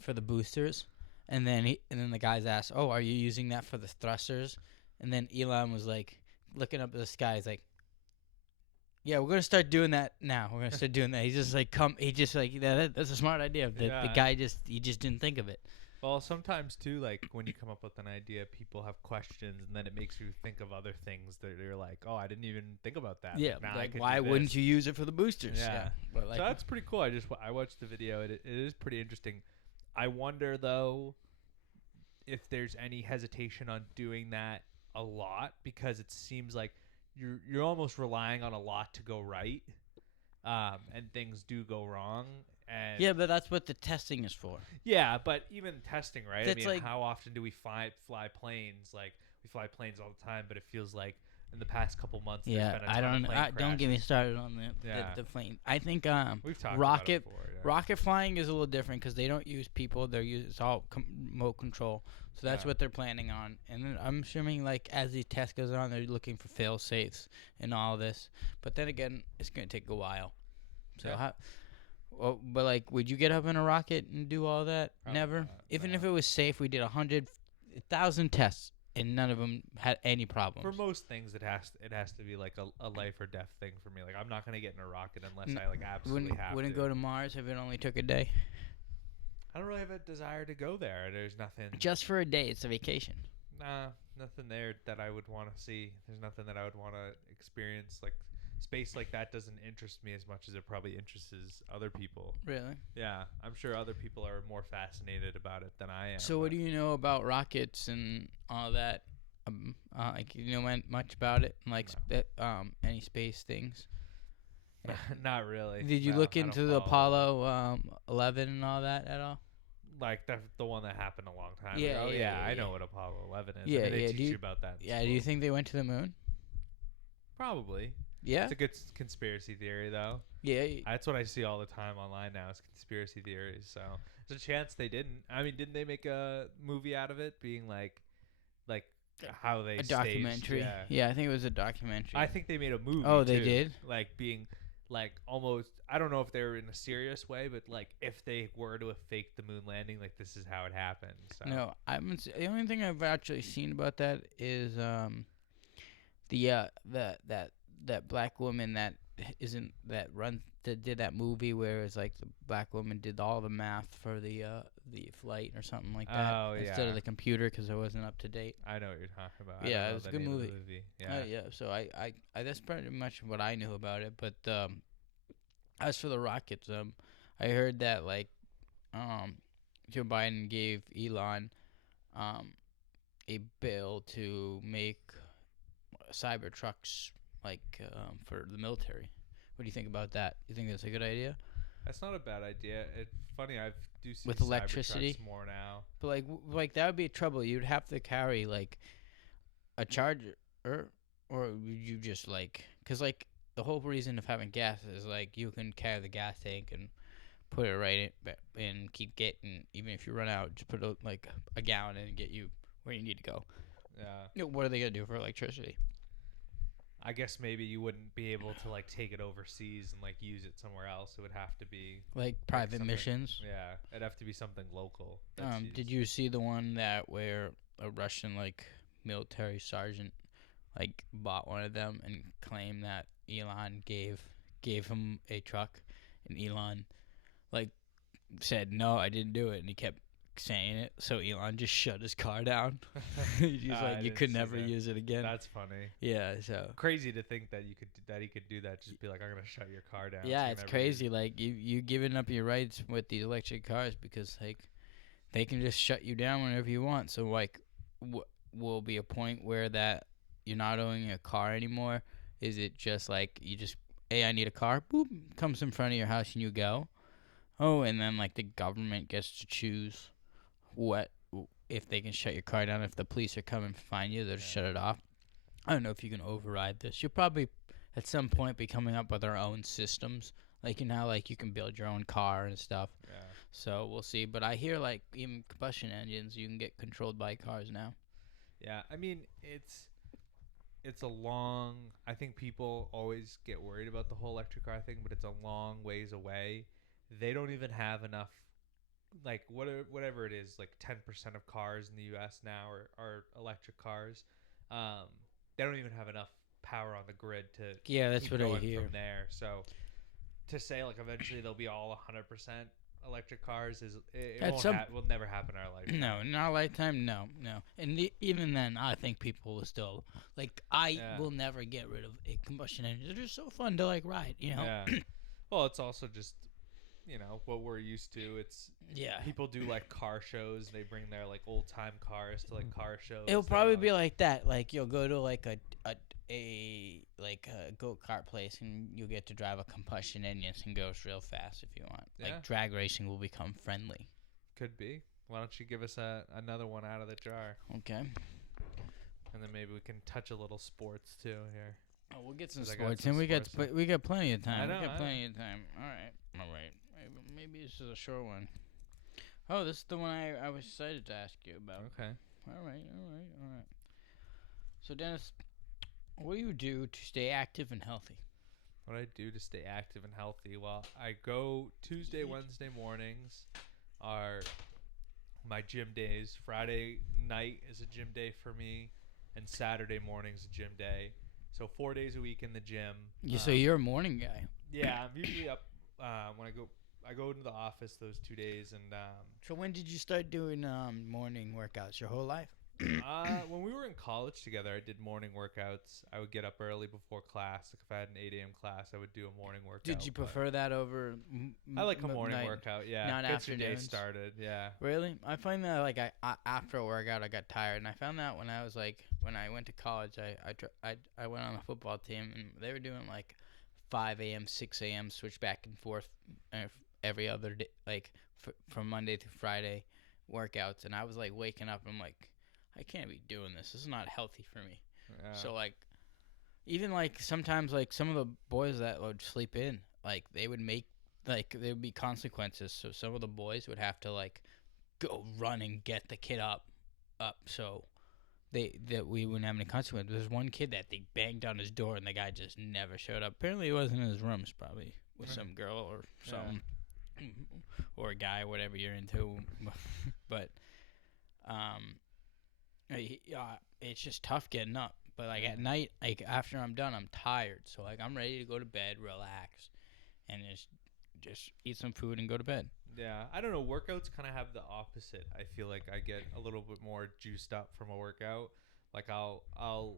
for the boosters. And then the guys asked, "Oh, are you using that for the thrusters?" And then Elon was like looking up at the sky. He's like, "Yeah, we're gonna start doing that now. We're gonna start doing that." He's just like, that's a smart idea. The guy just didn't think of it. Well, sometimes too, like when you come up with an idea, people have questions, and then it makes you think of other things that you're like, "Oh, I didn't even think about that." Yeah, like why wouldn't you use it for the boosters? Yeah. But like, so that's pretty cool. I watched the video. It is pretty interesting. I wonder though if there's any hesitation on doing that a lot, because it seems like you're almost relying on a lot to go right, and things do go wrong. And yeah, but that's what the testing is for. Yeah, but even testing, right? That's I mean, like, how often do we fly planes? Like we fly planes all the time, but it feels like in the past couple months, there's been a ton of plane don't get me started on the plane. I think we've talked rocket about it before, rocket flying is a little different because they don't use people. It's all remote control. So that's what they're planning on. And then I'm assuming like as the test goes on, they're looking for fail safes and all this. But then again, it's gonna take a while. So but like, would you get up in a rocket and do all that? Never. Even if it was safe, we did 100,000 tests, and none of them had any problems. For most things, it has to be like a life or death thing for me. Like I'm not gonna get in a rocket unless I like absolutely have to. Wouldn't go to Mars if it only took a day. I don't really have a desire to go there. There's nothing. Just for a day, it's a vacation. Nah, nothing there that I would want to see. There's nothing that I would want to experience. Like space like that doesn't interest me as much as it probably interests other people. Really? Yeah, I'm sure other people are more fascinated about it than I am. So what do you know about rockets and all that? Like, you know much about it? Like any space things? Not really. Did you look into the Apollo 11 and all that at all? Like the one that happened a long time ago? Yeah, I know what Apollo 11 is. Yeah, I mean, they teach you about that. Yeah, do you think they went to the moon? Probably. Yeah. It's a good conspiracy theory, though. Yeah. That's what I see all the time online now is conspiracy theories. So there's a chance they didn't. I mean, didn't they make a movie out of it, being like how they a documentary? Staged, yeah, I think it was a documentary. I think they made a movie. Oh, they too, did. Like being like almost. I don't know if they were in a serious way, but like if they were to have faked the moon landing, like this is how it happened. So. No, the only thing I've actually seen about that is that black woman that did that movie where it's like the black woman did all the math for the flight or something like that. Oh, yeah. Instead of the computer because it wasn't up to date. I know what you're talking about. Yeah, it was a good movie. Yeah. Yeah. So I that's pretty much what I knew about it. But as for the rockets, I heard that like Joe Biden gave Elon a bill to make cyber trucks like for the military. What do you think about that? You think that's a good idea? That's not a bad idea. It's funny. I do see with electricity more now. But like that would be trouble. You'd have to carry like a charger, or would you just like because like the whole reason of having gas is like you can carry the gas tank and put it right in and keep getting, even if you run out, just put a gallon in and get you where you need to go. Yeah. You know, what are they gonna do for electricity? I guess maybe you wouldn't be able to like take it overseas and like use it somewhere else. It would have to be like private missions. Yeah, it'd have to be something local. Did you see the one where a Russian like military sergeant like bought one of them and claimed that Elon gave him a truck, and Elon like said no, I didn't do it, and he kept saying it, so Elon just shut his car down. He's like, you could never use it again. That's funny. Yeah, so crazy to think that he could do that. Just be like, I'm gonna shut your car down. Yeah, it's crazy. Like you giving up your rights with these electric cars because like they can just shut you down whenever you want. So like, will be a point where that you're not owning a car anymore? Is it just like you just, hey, I need a car, boop, comes in front of your house and you go? Oh, and then like the government gets to choose what if they can shut your car down. If the police are coming to find you, they'll just shut it off. I don't know if you can override this. You'll probably at some point be coming up with our own systems. Like like you can build your own car and stuff. Yeah. So we'll see. But I hear like even combustion engines you can get controlled by cars now. Yeah, I mean it's a long. I think people always get worried about the whole electric car thing, but it's a long ways away. They don't even have enough, like whatever it is, like 10% of cars in the U.S. now are electric cars. They don't even have enough power on the grid to that's keep what I going hear from there. So to say like eventually they'll be all 100% electric cars will never happen in our lifetime. No, in our lifetime, no. And even then, I think people will still will never get rid of a combustion engine. They're just so fun to like ride, you know. Yeah. Well, it's also just what we're used to. It's people do like car shows. They bring their like old time cars to like car shows. It'll probably be like that. Like you'll go to like a go-kart place and you'll get to drive a combustion engine and goes real fast if you want. Like drag racing will become friendly. Could be. Why don't you give us another one out of the jar? Okay. And then maybe we can touch a little sports too here. Oh, we'll get some sports, and we got plenty of time. I know, plenty of time. All right. Maybe this is a short one. Oh, this is the one I was excited to ask you about. Okay. All right. So, Dennis, what do you do to stay active and healthy? What I do to stay active and healthy? Well, I go Tuesday, Wednesday mornings are my gym days. Friday night is a gym day for me, and Saturday morning is a gym day. So 4 days a week in the gym. So you're a morning guy. Yeah, I'm usually up when I go into the office those 2 days. And so when did you start doing morning workouts? Your whole life? When we were in college together, I did morning workouts. I would get up early before class. Like if I had an 8 a.m. class, I would do a morning workout. Did you prefer that over? I like a morning workout. Yeah, not gets your day afternoons? started. Yeah. Really? I find that like I after a workout I got tired, and I found that when I was like when I went to college, I went on a football team, and they were doing like 5 a.m., 6 a.m. switch back and forth every other day, like from Monday through Friday workouts, and I was like waking up, and I'm like, I can't be doing this. This is not healthy for me. Yeah. So like, even like sometimes like some of the boys that would sleep in, like they would make like there would be consequences. So some of the boys would have to like go run and get the kid up, so that we wouldn't have any consequences. There's one kid that they banged on his door and the guy just never showed up. Apparently he wasn't in his rooms, probably with some girl or something, or a guy, whatever you're into. But it's just tough getting up. But like at night, like after I'm done, I'm tired. So like I'm ready to go to bed, relax, and just eat some food and go to bed. Yeah, I don't know. Workouts kind of have the opposite. I feel like I get a little bit more juiced up from a workout. Like I'll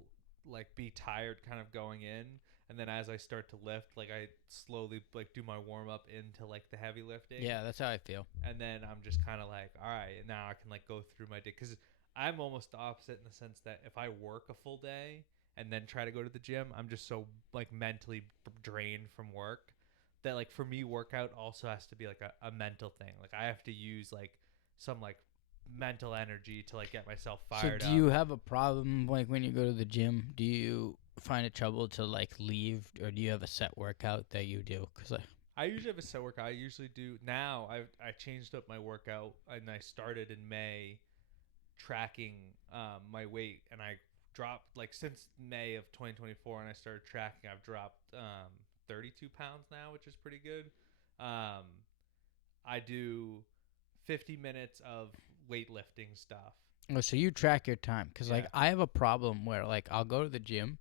like be tired kind of going in, and then as I start to lift, like I slowly like do my warm up into like the heavy lifting. Yeah, that's how I feel. And then I'm just kind of like, all right, now I can like go through my day, because I'm almost the opposite in the sense that if I work a full day and then try to go to the gym, I'm just so like mentally drained from work that like for me workout also has to be like a mental thing. Like I have to use like some like mental energy to like get myself fired up. So do you have a problem like when you go to the gym? Do you find it trouble to like leave, or do you have a set workout that you do? Cause I usually have a set workout. I usually do now. I changed up my workout, and I started in May tracking my weight, and I dropped like since May of 2024, and I started tracking. I've dropped 32 pounds now, which is pretty good. I do 50 minutes of weightlifting stuff. Oh, so you track your time? Because like I have a problem where like I'll go to the gym,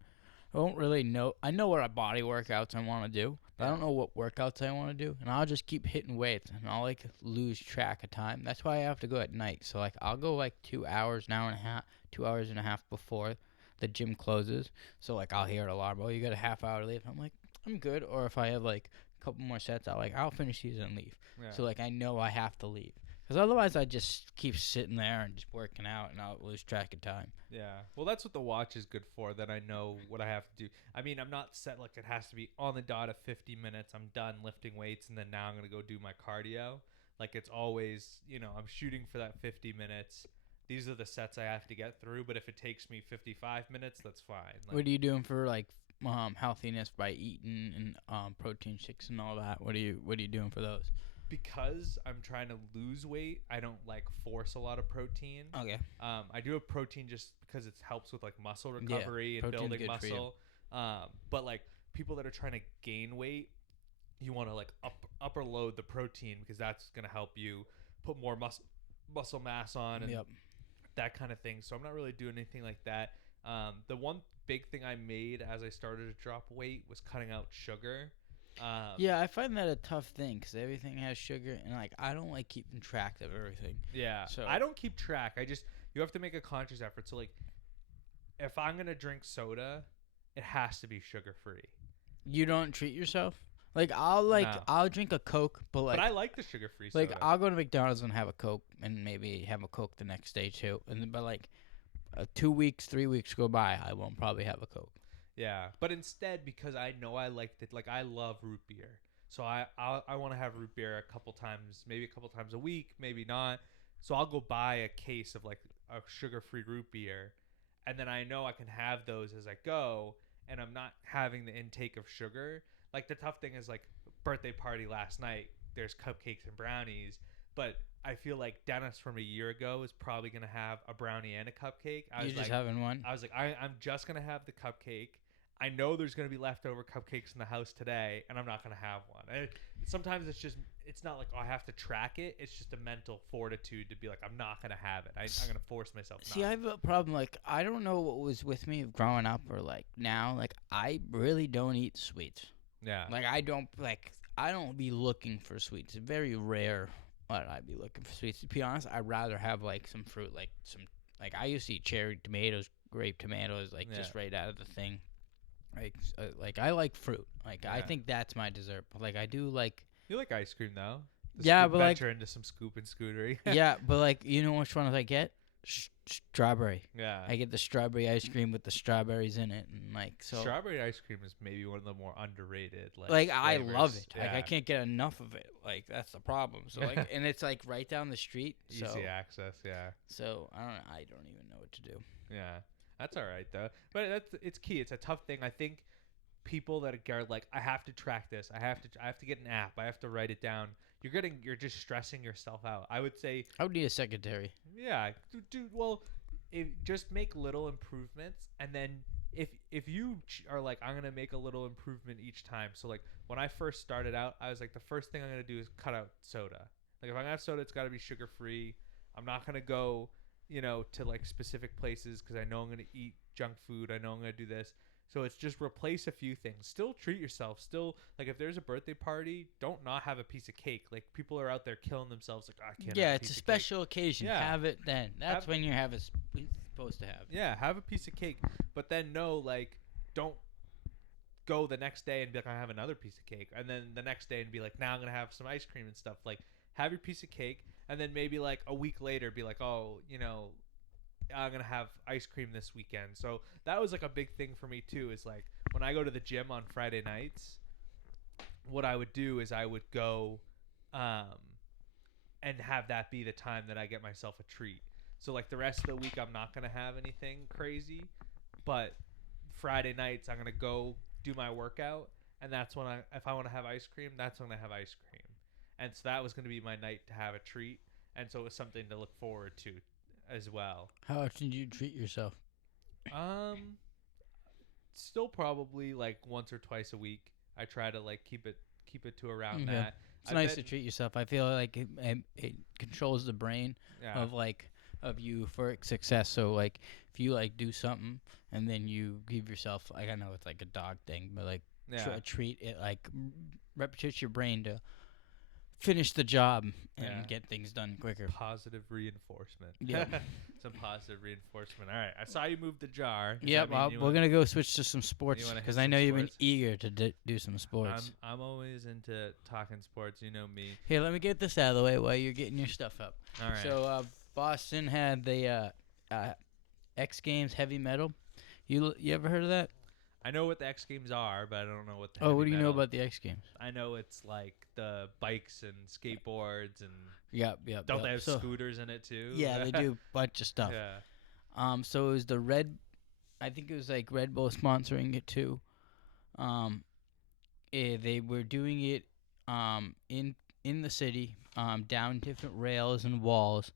I don't really know. I know what body workouts I want to do, but I don't know what workouts I want to do. And I'll just keep hitting weights, and I'll like lose track of time. That's why I have to go at night. So like I'll go like 2 hours, an hour and a half, 2 hours and a half before the gym closes. So like I'll hear an alarm. Oh, you got a half hour to leave. I'm like, I'm good. Or if I have like a couple more sets, I'll finish these and leave. Yeah. So like I know I have to leave. Because otherwise, I just keep sitting there and just working out, and I'll lose track of time. Yeah. Well, that's what the watch is good for, that I know what I have to do. I mean, I'm not set like it has to be on the dot of 50 minutes. I'm done lifting weights, and then now I'm going to go do my cardio. Like, it's always, I'm shooting for that 50 minutes. These are the sets I have to get through, but if it takes me 55 minutes, that's fine. Like, what are you doing for, like, healthiness by eating and protein shakes and all that? What are you doing for those? Because I'm trying to lose weight, I don't like force a lot of protein. Okay. I do have protein just because it helps with like muscle recovery and building muscle. But like people that are trying to gain weight, you want to like upper load the protein because that's gonna help you put more muscle mass on and that kind of thing. So I'm not really doing anything like that. The one big thing I made as I started to drop weight was cutting out sugar. Yeah, I find that a tough thing because everything has sugar, and like I don't like keeping track of everything. Yeah, so I don't keep track. You have to make a conscious effort. So like, if I'm gonna drink soda, it has to be sugar free. You don't treat yourself? Like I'll drink a Coke, but I like the sugar free soda. Like I'll go to McDonald's and have a Coke, and maybe have a Coke the next day too. But like 2 weeks, 3 weeks go by, I won't probably have a Coke. Yeah, but instead, because I know I liked it, like I love root beer, so I want to have root beer a couple times a week, maybe not. So I'll go buy a case of like a sugar-free root beer, and then I know I can have those as I go, and I'm not having the intake of sugar. Like the tough thing is like birthday party last night, there's cupcakes and brownies, but I feel like Dennis from a year ago is probably going to have a brownie and a cupcake. You're just having one? I was like, I'm just going to have the cupcake. I know there's going to be leftover cupcakes in the house today, and I'm not going to have one. And sometimes it's not like, oh, I have to track it. It's just a mental fortitude to be like, I'm not going to have it. I'm going to force myself not. See, I have a problem. Like, I don't know what was with me growing up or like now. Like, I really don't eat sweets. Yeah. Like, I don't be looking for sweets. It's very rare that I'd be looking for sweets. To be honest, I'd rather have like some fruit, like I used to eat cherry tomatoes, grape tomatoes, just right out of the thing. Like I like fruit. Like I think that's my dessert. But like I do like. You like ice cream though? But venture into some scoop and scootery. Yeah, but like you know which ones I get? Strawberry. Yeah. I get the strawberry ice cream with the strawberries in it, and like so. Strawberry ice cream is maybe one of the more underrated. Like I love it. Yeah. Like I can't get enough of it. Like that's the problem. So like, and it's like right down the street. Easy access. Yeah. So I don't even know what to do. Yeah. That's all right though, but it's key. It's a tough thing. I think people that are like, I have to track this. I have to get an app. I have to write it down. You're just stressing yourself out. I would say I would need a secretary. Yeah, well, just make little improvements, and then if you are like, I'm gonna make a little improvement each time. So like when I first started out, I was like, the first thing I'm gonna do is cut out soda. Like if I'm gonna have soda, it's got to be sugar free. I'm not gonna go to like specific places because I know I'm going to eat junk food. I know I'm going to do this. So it's just replace a few things. Still treat yourself. Still, like if there's a birthday party, don't not have a piece of cake. Like people are out there killing themselves. Like, I can't. Yeah, it's a special occasion. Yeah. Have it then. That's when you're supposed to have it. Yeah, have a piece of cake. But then don't go the next day and be like, I have another piece of cake. And then the next day and be like, now I'm going to have some ice cream and stuff. Like have your piece of cake. And then maybe like a week later be like, oh, I'm going to have ice cream this weekend. So that was like a big thing for me too, is like when I go to the gym on Friday nights, what I would do is I would go and have that be the time that I get myself a treat. So like the rest of the week, I'm not going to have anything crazy. But Friday nights, I'm going to go do my workout. And that's when if I want to have ice cream, that's when I have ice cream. And so that was going to be my night to have a treat. And so it was something to look forward to as well. How often do you treat yourself? Still probably like once or twice a week. I try to like keep it to around that. It's nice to treat yourself. I feel like it controls the brain of like of you for success. So like if you like do something and then you give yourself like I know it's like a dog thing, but like treat it like repetition your brain to finish the job and get things done quicker. Positive reinforcement. Yep. Some positive reinforcement. All right. I saw you move the jar. Yep. We're gonna go switch to some sports because I know you've been eager to do some sports. I'm always into talking sports. You know me. Here, let me get this out of the way while you're getting your stuff up. All right. So Boston had the X Games heavy metal. You ever heard of that? I know what the X Games are, but I don't know what the what do you know about the X Games? I know it's like the bikes and skateboards and Yep. Don't they have scooters in it too? Yeah, they do a bunch of stuff. Yeah. So it was I think it was like Red Bull sponsoring it too. They were doing it in the city, down different rails and walls.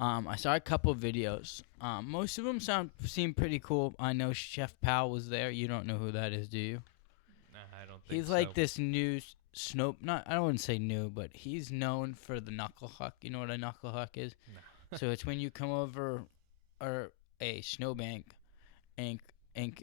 I saw a couple of videos. Most of them seem pretty cool. I know Chef Pal was there. You don't know who that is, do you? No, I don't think He's like this new I wouldn't say new, but he's known for the knuckle huck. You know what a knuckle huck is? No. So it's when you come over a snowbank and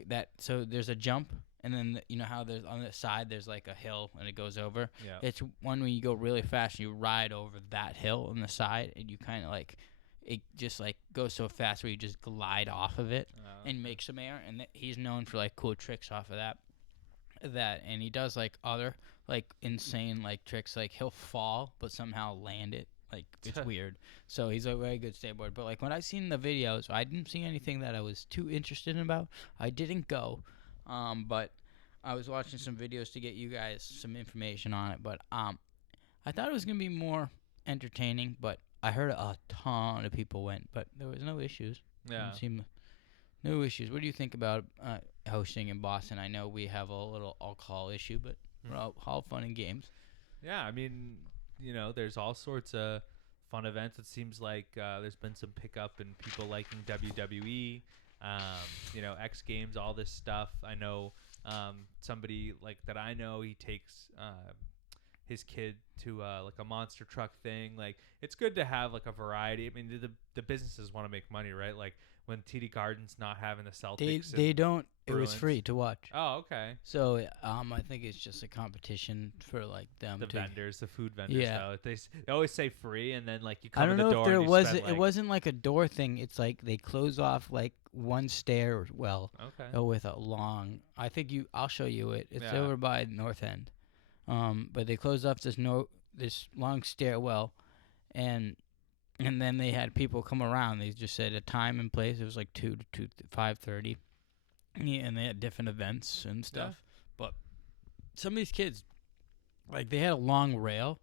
that so there's a jump and then you know how there's on the side there's like a hill and it goes over. Yeah. It's one where you go really fast and you ride over that hill on the side and you kind of like it just like goes so fast where you just glide off of it and make some air. And he's known for like cool tricks off of that. And he does like other like insane like tricks. Like he'll fall but somehow land it. Like it's weird. So he's a very good skateboarder. But like when I seen the videos, I didn't see anything that I was too interested in about. I didn't go, but I was watching some videos to get you guys some information on it. But I thought it was gonna be more entertaining, but I heard a ton of people went, but there was no issues. Yeah. No issues. What do you think about hosting in Boston? I know we have a little alcohol issue, but we're all fun and games. Yeah, I mean, you know, there's all sorts of fun events. It seems like there's been some pickup in people liking WWE, you know, X Games, all this stuff. I know somebody like that I know, he takes his kid to like a monster truck thing. Like it's good to have like a variety. I mean, the businesses want to make money, right? Like when TD Garden's not having the Celtics, they don't. Bruins. It was free to watch. Oh, okay. So I think it's just a competition for like them. The vendors, the food vendors. Yeah. Though. They always say free, and then like you come I don't in the know door. if and it wasn't like a door thing. It's like they close off like one stair. Well, okay. With a long. I think I'll show you it. It's over by North End. But they closed off this long stairwell, and then they had people come around. They just said a time and place. It was like 2 to 5:30, and they had different events and stuff. Yeah. But some of these kids, like they had a long rail.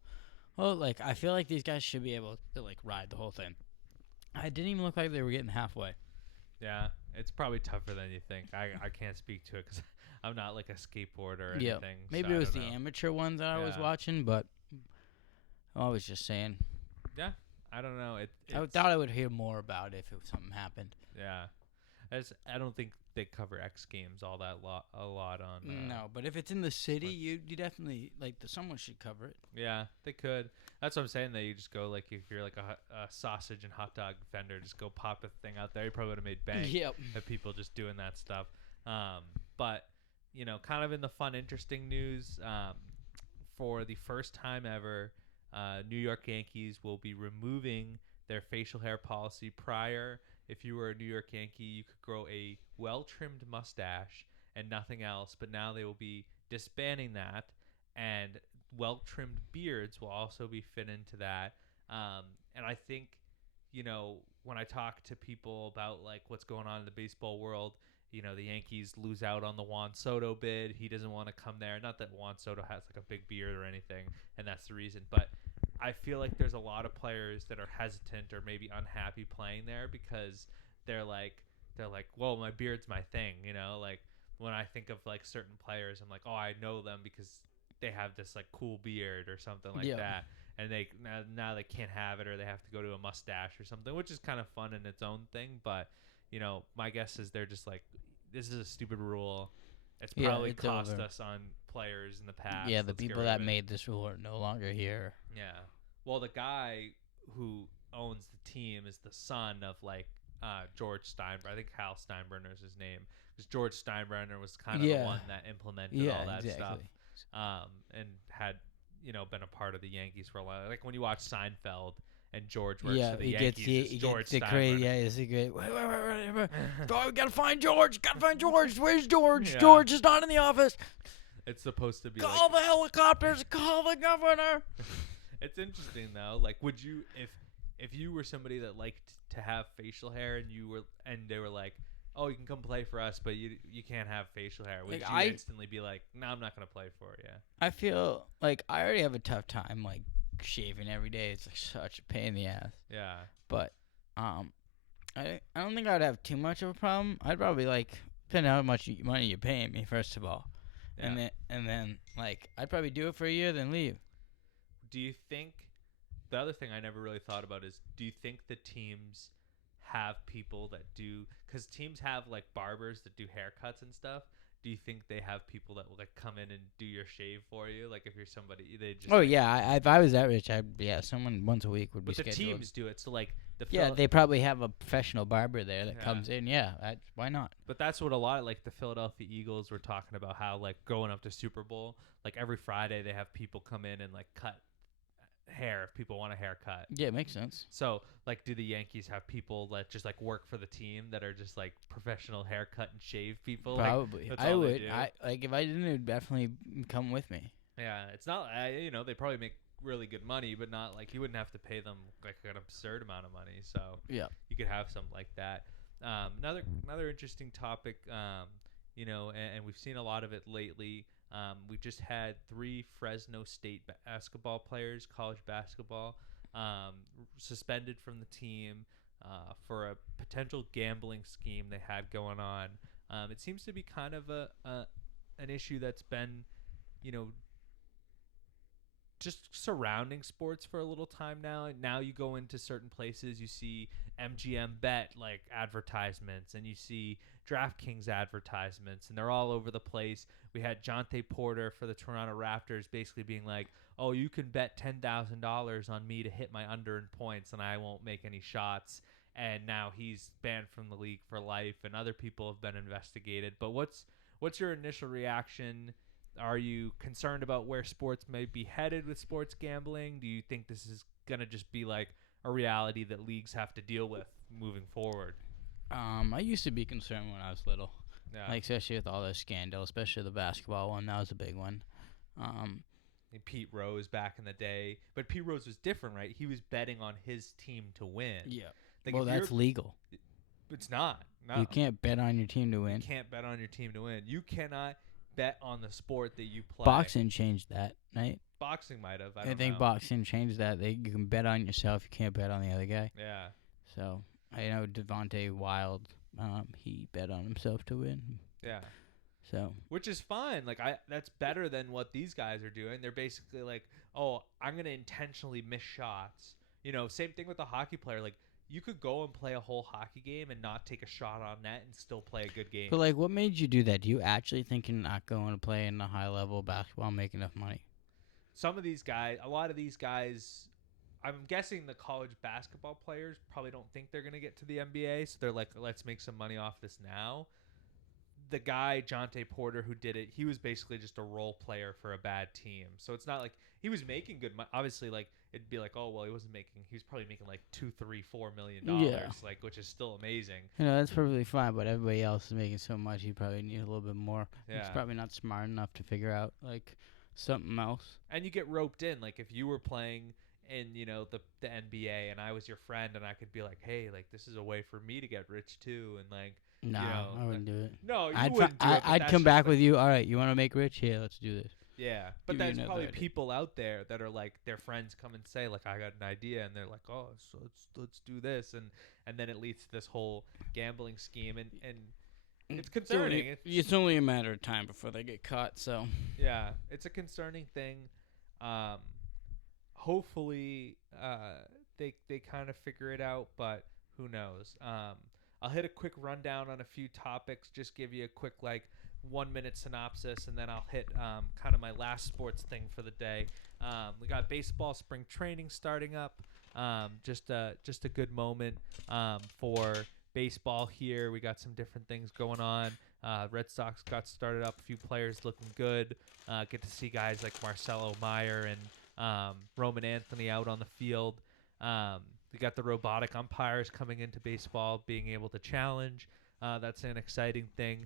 Well, like I feel like these guys should be able to like ride the whole thing. I didn't even look like they were getting halfway. Yeah, it's probably tougher than you think. I can't speak to it because I'm not like a skateboarder or anything. Maybe so it was the amateur ones that I was watching, but I was just saying. Yeah, I don't know. I thought I would hear more about it if something happened. Yeah, I don't think they cover X Games a lot on. No, but if it's in the city, you definitely like someone should cover it. Yeah, they could. That's what I'm saying. That you just go like if you're like a sausage and hot dog vendor, just go pop a thing out there. You probably would have made bank. Yep. Of people just doing that stuff. But you know, kind of in the fun, interesting news, for the first time ever, New York Yankees will be removing their facial hair policy. Prior, if you were a New York Yankee, you could grow a well-trimmed mustache and nothing else, but now they will be disbanding that, and well-trimmed beards will also be fit into that. And I think, you know, when I talk to people about like what's going on in the baseball world, you know, the Yankees lose out on the Juan Soto bid. He doesn't want to come there. Not that Juan Soto has like a big beard or anything, and that's the reason. But I feel like there's a lot of players that are hesitant or maybe unhappy playing there because they're like, whoa, my beard's my thing. You know, like when I think of like certain players, I'm like, oh, I know them because they have this like cool beard or something like that. And they now they can't have it or they have to go to a mustache or something, which is kind of fun in its own thing. But you know, my guess is they're just like, this is a stupid rule. It's probably cost us on players in the past. Yeah, the people that made this rule are no longer here. Yeah. Well, the guy who owns the team is the son of like George Steinbrenner. I think Hal Steinbrenner is his name, because George Steinbrenner was kind of the one that implemented all that stuff, and had been a part of the Yankees for a while. Like when you watch Seinfeld and George works for the Yankees, it's George Steinbrenner. Yeah, it's great. Wait. Oh, we gotta find George. Where's George? George is not in the office. It's supposed to be call the helicopters. Call the governor. It's interesting though. Like, would you, if you were somebody that liked to have facial hair and they were like, oh, you can come play for us, but you can't have facial hair, would you instantly be like, no, I'm not gonna play for you? I feel like I already have a tough time like shaving every day. It's like such a pain in the ass. Yeah. But I don't think I'd have too much of a problem. I'd probably like depend on how much money you're paying me first of all, and then like I'd probably do it for a year then leave. Do you think, the other thing I never really thought about is, do you think the teams have people that do, because teams have like barbers that do haircuts and stuff. Do you think they have people that will like come in and do your shave for you? Like if you're somebody, they just. Oh yeah, if I was that rich, someone once a week would be scheduled. But the teams do it, so like they probably have a professional barber there that comes in. Yeah, why not? But that's what a lot of like the Philadelphia Eagles were talking about, how like going up to Super Bowl, like every Friday they have people come in and like cut hair if people want a haircut. Yeah, it makes sense. So like, do the Yankees have people that just like work for the team that are just like professional haircut and shave people? Probably. Like, I would. Like if I didn't, it would definitely come with me. Yeah, it's not. They probably make really good money, but not like you wouldn't have to pay them like an absurd amount of money. So yeah, you could have something like that. Another interesting topic. And we've seen a lot of it lately. We just had 3 Fresno State basketball players, college basketball, suspended from the team for a potential gambling scheme they had going on. It seems to be kind of an issue that's been, just surrounding sports for a little time now. Now you go into certain places, you see MGM Bet like advertisements, and you see DraftKings advertisements, and they're all over the place. We had Jonte Porter for the Toronto Raptors basically being like, oh, you can bet $10,000 on me to hit my under in points and I won't make any shots. And now he's banned from the league for life, and other people have been investigated. But what's your initial reaction? Are you concerned about where sports may be headed with sports gambling? Do you think this is going to just be like a reality that leagues have to deal with moving forward? I used to be concerned when I was little. Yeah. Like, especially with all those scandals, especially the basketball one. That was a big one. Pete Rose back in the day. But Pete Rose was different, right? He was betting on his team to win. Yeah. Like, well, that's legal. It's not. No. You can't bet on your team to win. You can't bet on your team to win. You cannot bet on the sport that you play. Boxing changed that, right? Boxing might have. I think boxing changed that. You can bet on yourself. You can't bet on the other guy. Yeah. So I know Devontae Wild. He bet on himself to win. Yeah. So. Which is fine. Like that's better than what these guys are doing. They're basically like, oh, I'm gonna intentionally miss shots. Same thing with the hockey player. Like, you could go and play a whole hockey game and not take a shot on net and still play a good game. But, like, what made you do that? Do you actually think you're not going to play in a high-level basketball and make enough money? Some of these guys, a lot of these guys, I'm guessing the college basketball players probably don't think they're going to get to the NBA, so they're like, let's make some money off this now. The guy, Jonte Porter, who did it, he was basically just a role player for a bad team. So it's not like he was making good money. Obviously, like, it'd be like, oh, well, he was probably making like $2, $3, $4 million, like, which is still amazing. That's perfectly fine, but everybody else is making so much, you probably need a little bit more. Yeah. He's probably not smart enough to figure out, like, something else. And you get roped in. Like, if you were playing in, the NBA and I was your friend and I could be like, hey, like, this is a way for me to get rich too, and like, no, I wouldn't do it. No, you wouldn't do it. I'd come back with you. All right, you want to make rich? Here, let's do this. Yeah, but there's probably people out there that are like, their friends come and say like, I got an idea, and they're like, oh, so let's do this, and then it leads to this whole gambling scheme, and it's concerning. It's only a matter of time before they get caught. So yeah, it's a concerning thing. Hopefully, they kind of figure it out, but who knows? I'll hit a quick rundown on a few topics, just give you a quick 1-minute synopsis, and then I'll hit kind of my last sports thing for the day. We got baseball spring training starting up. Just a good moment for baseball here. We got some different things going on. Red Sox got started up. A few players looking good. Get to see guys like Marcelo Meyer and Roman Anthony out on the field. We got the robotic umpires coming into baseball, being able to challenge. That's an exciting thing.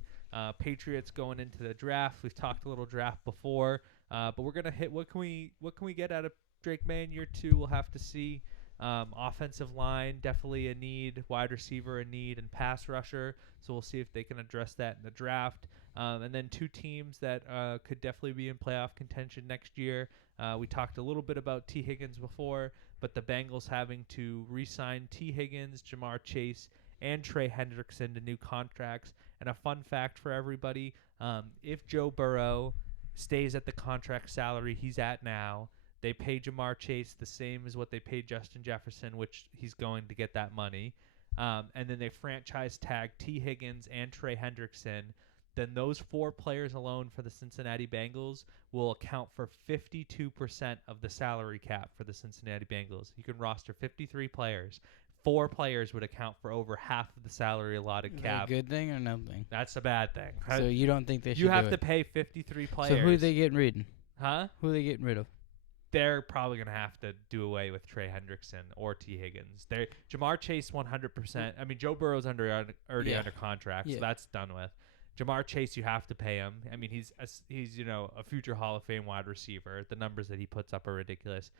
Patriots going into the draft. We've talked a little draft before, but we're gonna hit. What can we get out of Drake May in year 2? We'll have to see. Offensive line, definitely a need. Wide receiver, a need. And pass rusher. So we'll see if they can address that in the draft. And then 2 teams that could definitely be in playoff contention next year. We talked a little bit about T. Higgins before, but the Bengals having to re-sign T. Higgins, Jamar Chase, and Trey Hendrickson to new contracts. And a fun fact for everybody, if Joe Burrow stays at the contract salary he's at now, they pay Jamar Chase the same as what they paid Justin Jefferson, which he's going to get that money. And then they franchise tag T. Higgins and Trey Hendrickson. Then those 4 players alone for the Cincinnati Bengals will account for 52% of the salary cap for the Cincinnati Bengals. You can roster 53 players. 4 players would account for over half of the salary allotted cap. Is that a good thing or nothing? That's a bad thing. So you don't think they should You have do to it? pay 53 players. So who are they getting rid of? Huh? Who are they getting rid of? They're probably going to have to do away with Trey Hendrickson or T. Higgins. Jamar Chase 100%. I mean, Joe Burrow's already under contract, so that's done with. Jamar Chase, you have to pay him. I mean, he's a future Hall of Fame wide receiver. The numbers that he puts up are ridiculous.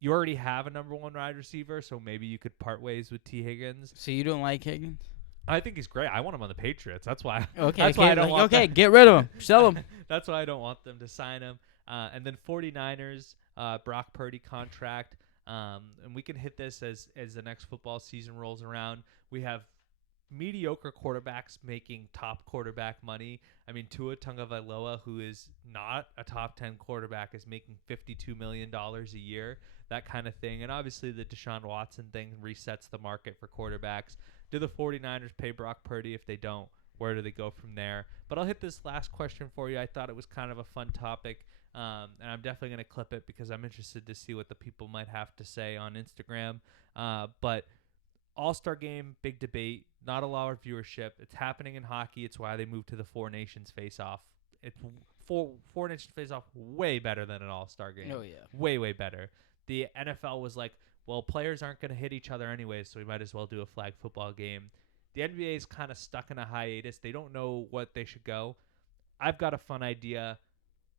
You already have a number 1 wide receiver, so maybe you could part ways with T. Higgins. So you don't like Higgins? I think he's great. I want him on the Patriots. That's why. Okay. That's why I don't want them. Get rid of him. Sell him. That's why I don't want them to sign him. And then 49ers, Brock Purdy contract. And we can hit this as the next football season rolls around. We have mediocre quarterbacks making top quarterback money. I mean, Tua Tagovailoa, who is not a top 10 quarterback, is making $52 million a year, that kind of thing. And obviously the Deshaun Watson thing resets the market for quarterbacks. Do the 49ers pay Brock Purdy? If they don't, where do they go from there? But I'll hit this last question for you. I thought it was kind of a fun topic, and I'm definitely going to clip it because I'm interested to see what the people might have to say on Instagram. But All-Star Game, big debate, not a lot of viewership. It's happening in hockey. It's why they moved to the Four Nations face-off. It's Four Nations face-off way better than an All-Star Game. Oh, yeah. Way, way better. The NFL was like, well, players aren't going to hit each other anyways, so we might as well do a flag football game. The NBA is kind of stuck in a hiatus. They don't know what they should go. I've got a fun idea,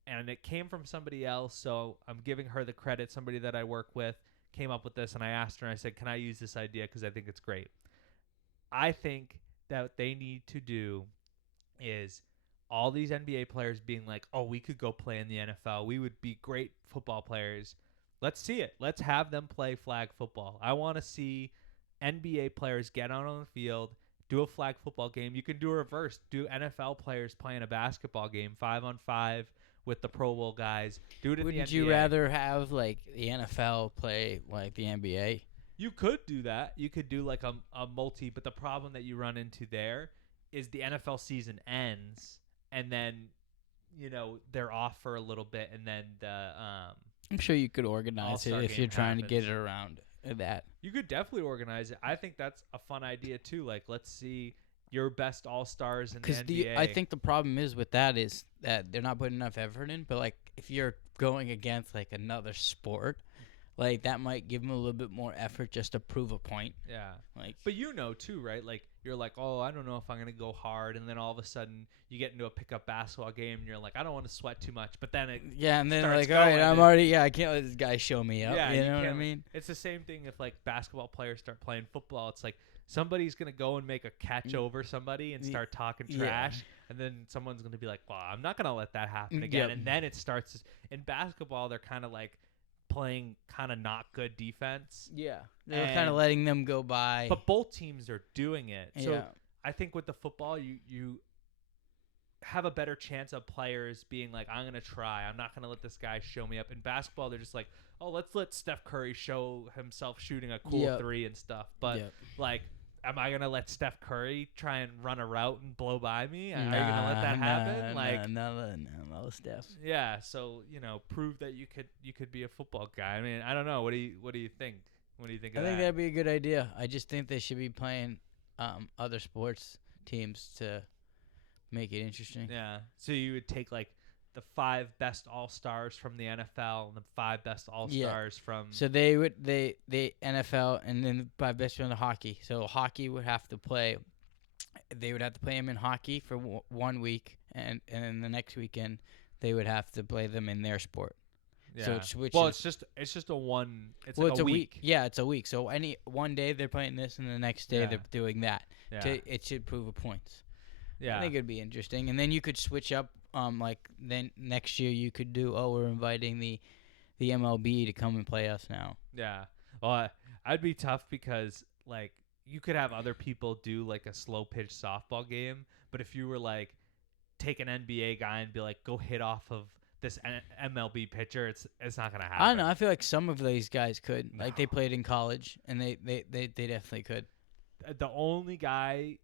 and it came from somebody else, so I'm giving her the credit. Somebody that I work with came up with this, and I asked her, and I said, can I use this idea because I think it's great. I think that what they need to do is all these NBA players being like, oh, we could go play in the NFL. We would be great football players. Let's see it. Let's have them play flag football. I want to see NBA players get out on the field, do a flag football game. You can do a reverse. Do NFL players playing a basketball game, 5-on-5 with the Pro Bowl guys. Do it in the NBA. Wouldn't you rather have, like, the NFL play like the NBA? You could do that. You could do like a multi, but the problem that you run into there is the NFL season ends, and then, they're off for a little bit, and then the I'm sure you could organize All-Star it if you're game trying to get happens. it around that. You could definitely organize it. I think that's a fun idea too. Like, let's see your best all-stars in the NBA. I think the problem is with that is that they're not putting enough effort in. But like, if you're going against like another sport, like that might give them a little bit more effort just to prove a point. Yeah. Like, but too, right? Like, you're like, oh, I don't know if I'm going to go hard. And then all of a sudden you get into a pickup basketball game and you're like, I don't want to sweat too much. But then and then starts like, all right, going I can't let this guy show me up. Yeah, you know what I mean? It's the same thing if like basketball players start playing football. It's like somebody's going to go and make a catch over somebody and start talking trash. And then someone's going to be like, well, I'm not going to let that happen again. Yep. And then it starts. In basketball, they're kind of like playing kind of not good defense. Yeah. They're kind of letting them go by. But both teams are doing it. So yeah. I think with the football, you have a better chance of players being like, I'm going to try. I'm not going to let this guy show me up. In basketball, they're just like, oh, let's let Steph Curry show himself shooting a cool three and stuff. But, like, am I going to let Steph Curry try and run a route and blow by me? Are you going to let that happen? No, Steph. Yeah, so, prove that you could be a football guy. I mean, I don't know. What do you think? What do you think of I that? think that'd be a good idea. I just think they should be playing other sports teams to make it interesting. Yeah. So you would take like the 5 best all-stars from the NFL and the 5 best all-stars from. So they NFL and then by best from the hockey. So hockey would have to play. They would have to play them in hockey for 1 week, and then the next weekend they would have to play them in their sport. Yeah. So it switches. Well, it's just a one. It's well, like it's a week. Yeah, it's a week. So any one day they're playing this, and the next day they're doing that. Yeah. It should prove a points. Yeah. I think it'd be interesting, and then you could switch up. Like then next year you could do. Oh, we're inviting the MLB to come and play us now. Yeah. Well, I'd be tough because like you could have other people do like a slow pitch softball game, but if you were like take an NBA guy and be like go hit off of this MLB pitcher, it's not gonna happen. I don't know. I feel like some of these guys could. No. Like they played in college, and they definitely could. The only guy.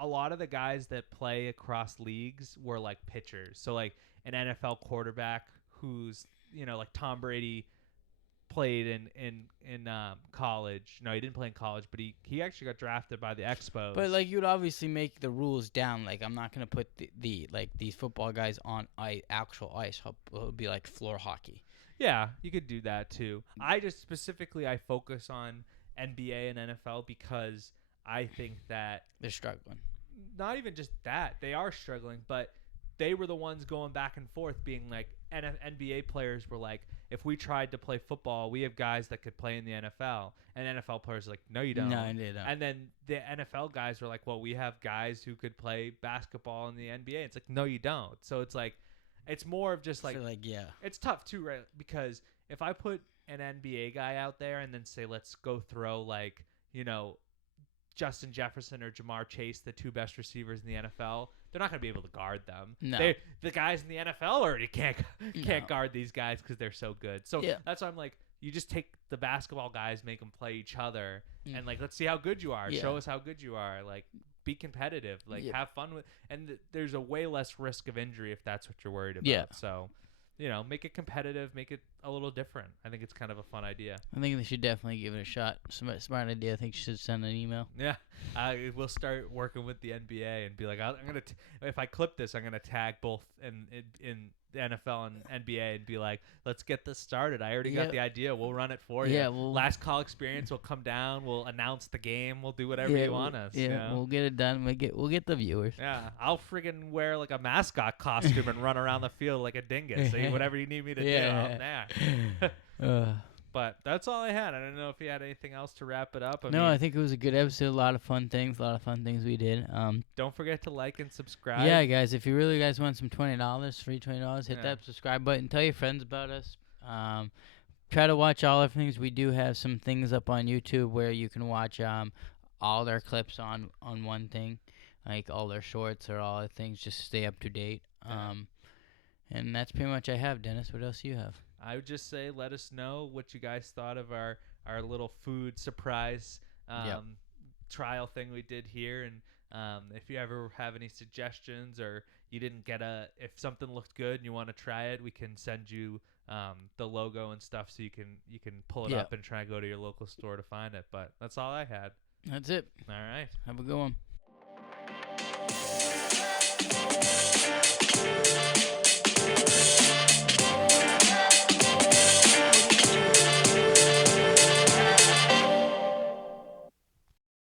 A lot of the guys that play across leagues were like pitchers. So like an NFL quarterback who's, like Tom Brady played in college. No, he didn't play in college, but he actually got drafted by the Expos. But like you'd obviously make the rules down. Like I'm not going to put the like these football guys on actual ice. It would be like floor hockey. Yeah, you could do that too. I focus on NBA and NFL because I think that they're struggling. Not even just that. They are struggling, but they were the ones going back and forth being like NBA players were like, if we tried to play football, we have guys that could play in the NFL. And NFL players are like, no, you don't. No, they don't. And then the NFL guys were like, well, we have guys who could play basketball in the NBA. It's like, no, you don't. So it's like, it's more of just like, yeah. It's tough too, right? Because if I put an NBA guy out there and then say, let's go throw like, Justin Jefferson or Jamar Chase, the 2 best receivers in the NFL, they're not going to be able to guard them. No. The guys in the NFL already can't guard these guys because they're so good. So that's why I'm like, you just take the basketball guys, make them play each other, and like, let's see how good you are. Show us how good you are. Like, be competitive. Like, have fun with. And there's a way less risk of injury if that's what you're worried about. Yeah. So, make it competitive, make it a little different. I think it's kind of a fun idea. I think they should definitely give it a shot. Smart idea. I think you should send an email. Yeah, we'll start working with the NBA and be like, I'm gonna if I clip this, I'm gonna tag both in the NFL and NBA and be like, let's get this started. I already got the idea. We'll run it for you. Yeah, last call experience. We'll come down. We'll announce the game. We'll do whatever you want us. Yeah, we'll get it done. We'll get the viewers. Yeah, I'll friggin' wear like a mascot costume and run around the field like a dingus. So whatever you need me to do, I'm there. But that's all I had. I don't know if you had anything else to wrap it up. I think it was a good episode. A lot of fun things we did. Don't forget to like and subscribe. Yeah, guys, if you really guys want some $20, free $20, hit that subscribe button. Tell your friends about us. Try to watch all our things. We do have some things up on YouTube where you can watch all their clips on one thing, like all their shorts or all the things. Just stay up to date. And that's pretty much I have. Dennis, what else do you have? I would just say let us know what you guys thought of our little food surprise trial thing we did here. And if you ever have any suggestions or you didn't get if something looked good and you want to try it, we can send you the logo and stuff so you can pull it up and try to go to your local store to find it. But that's all I had. That's it. All right. Have a good one.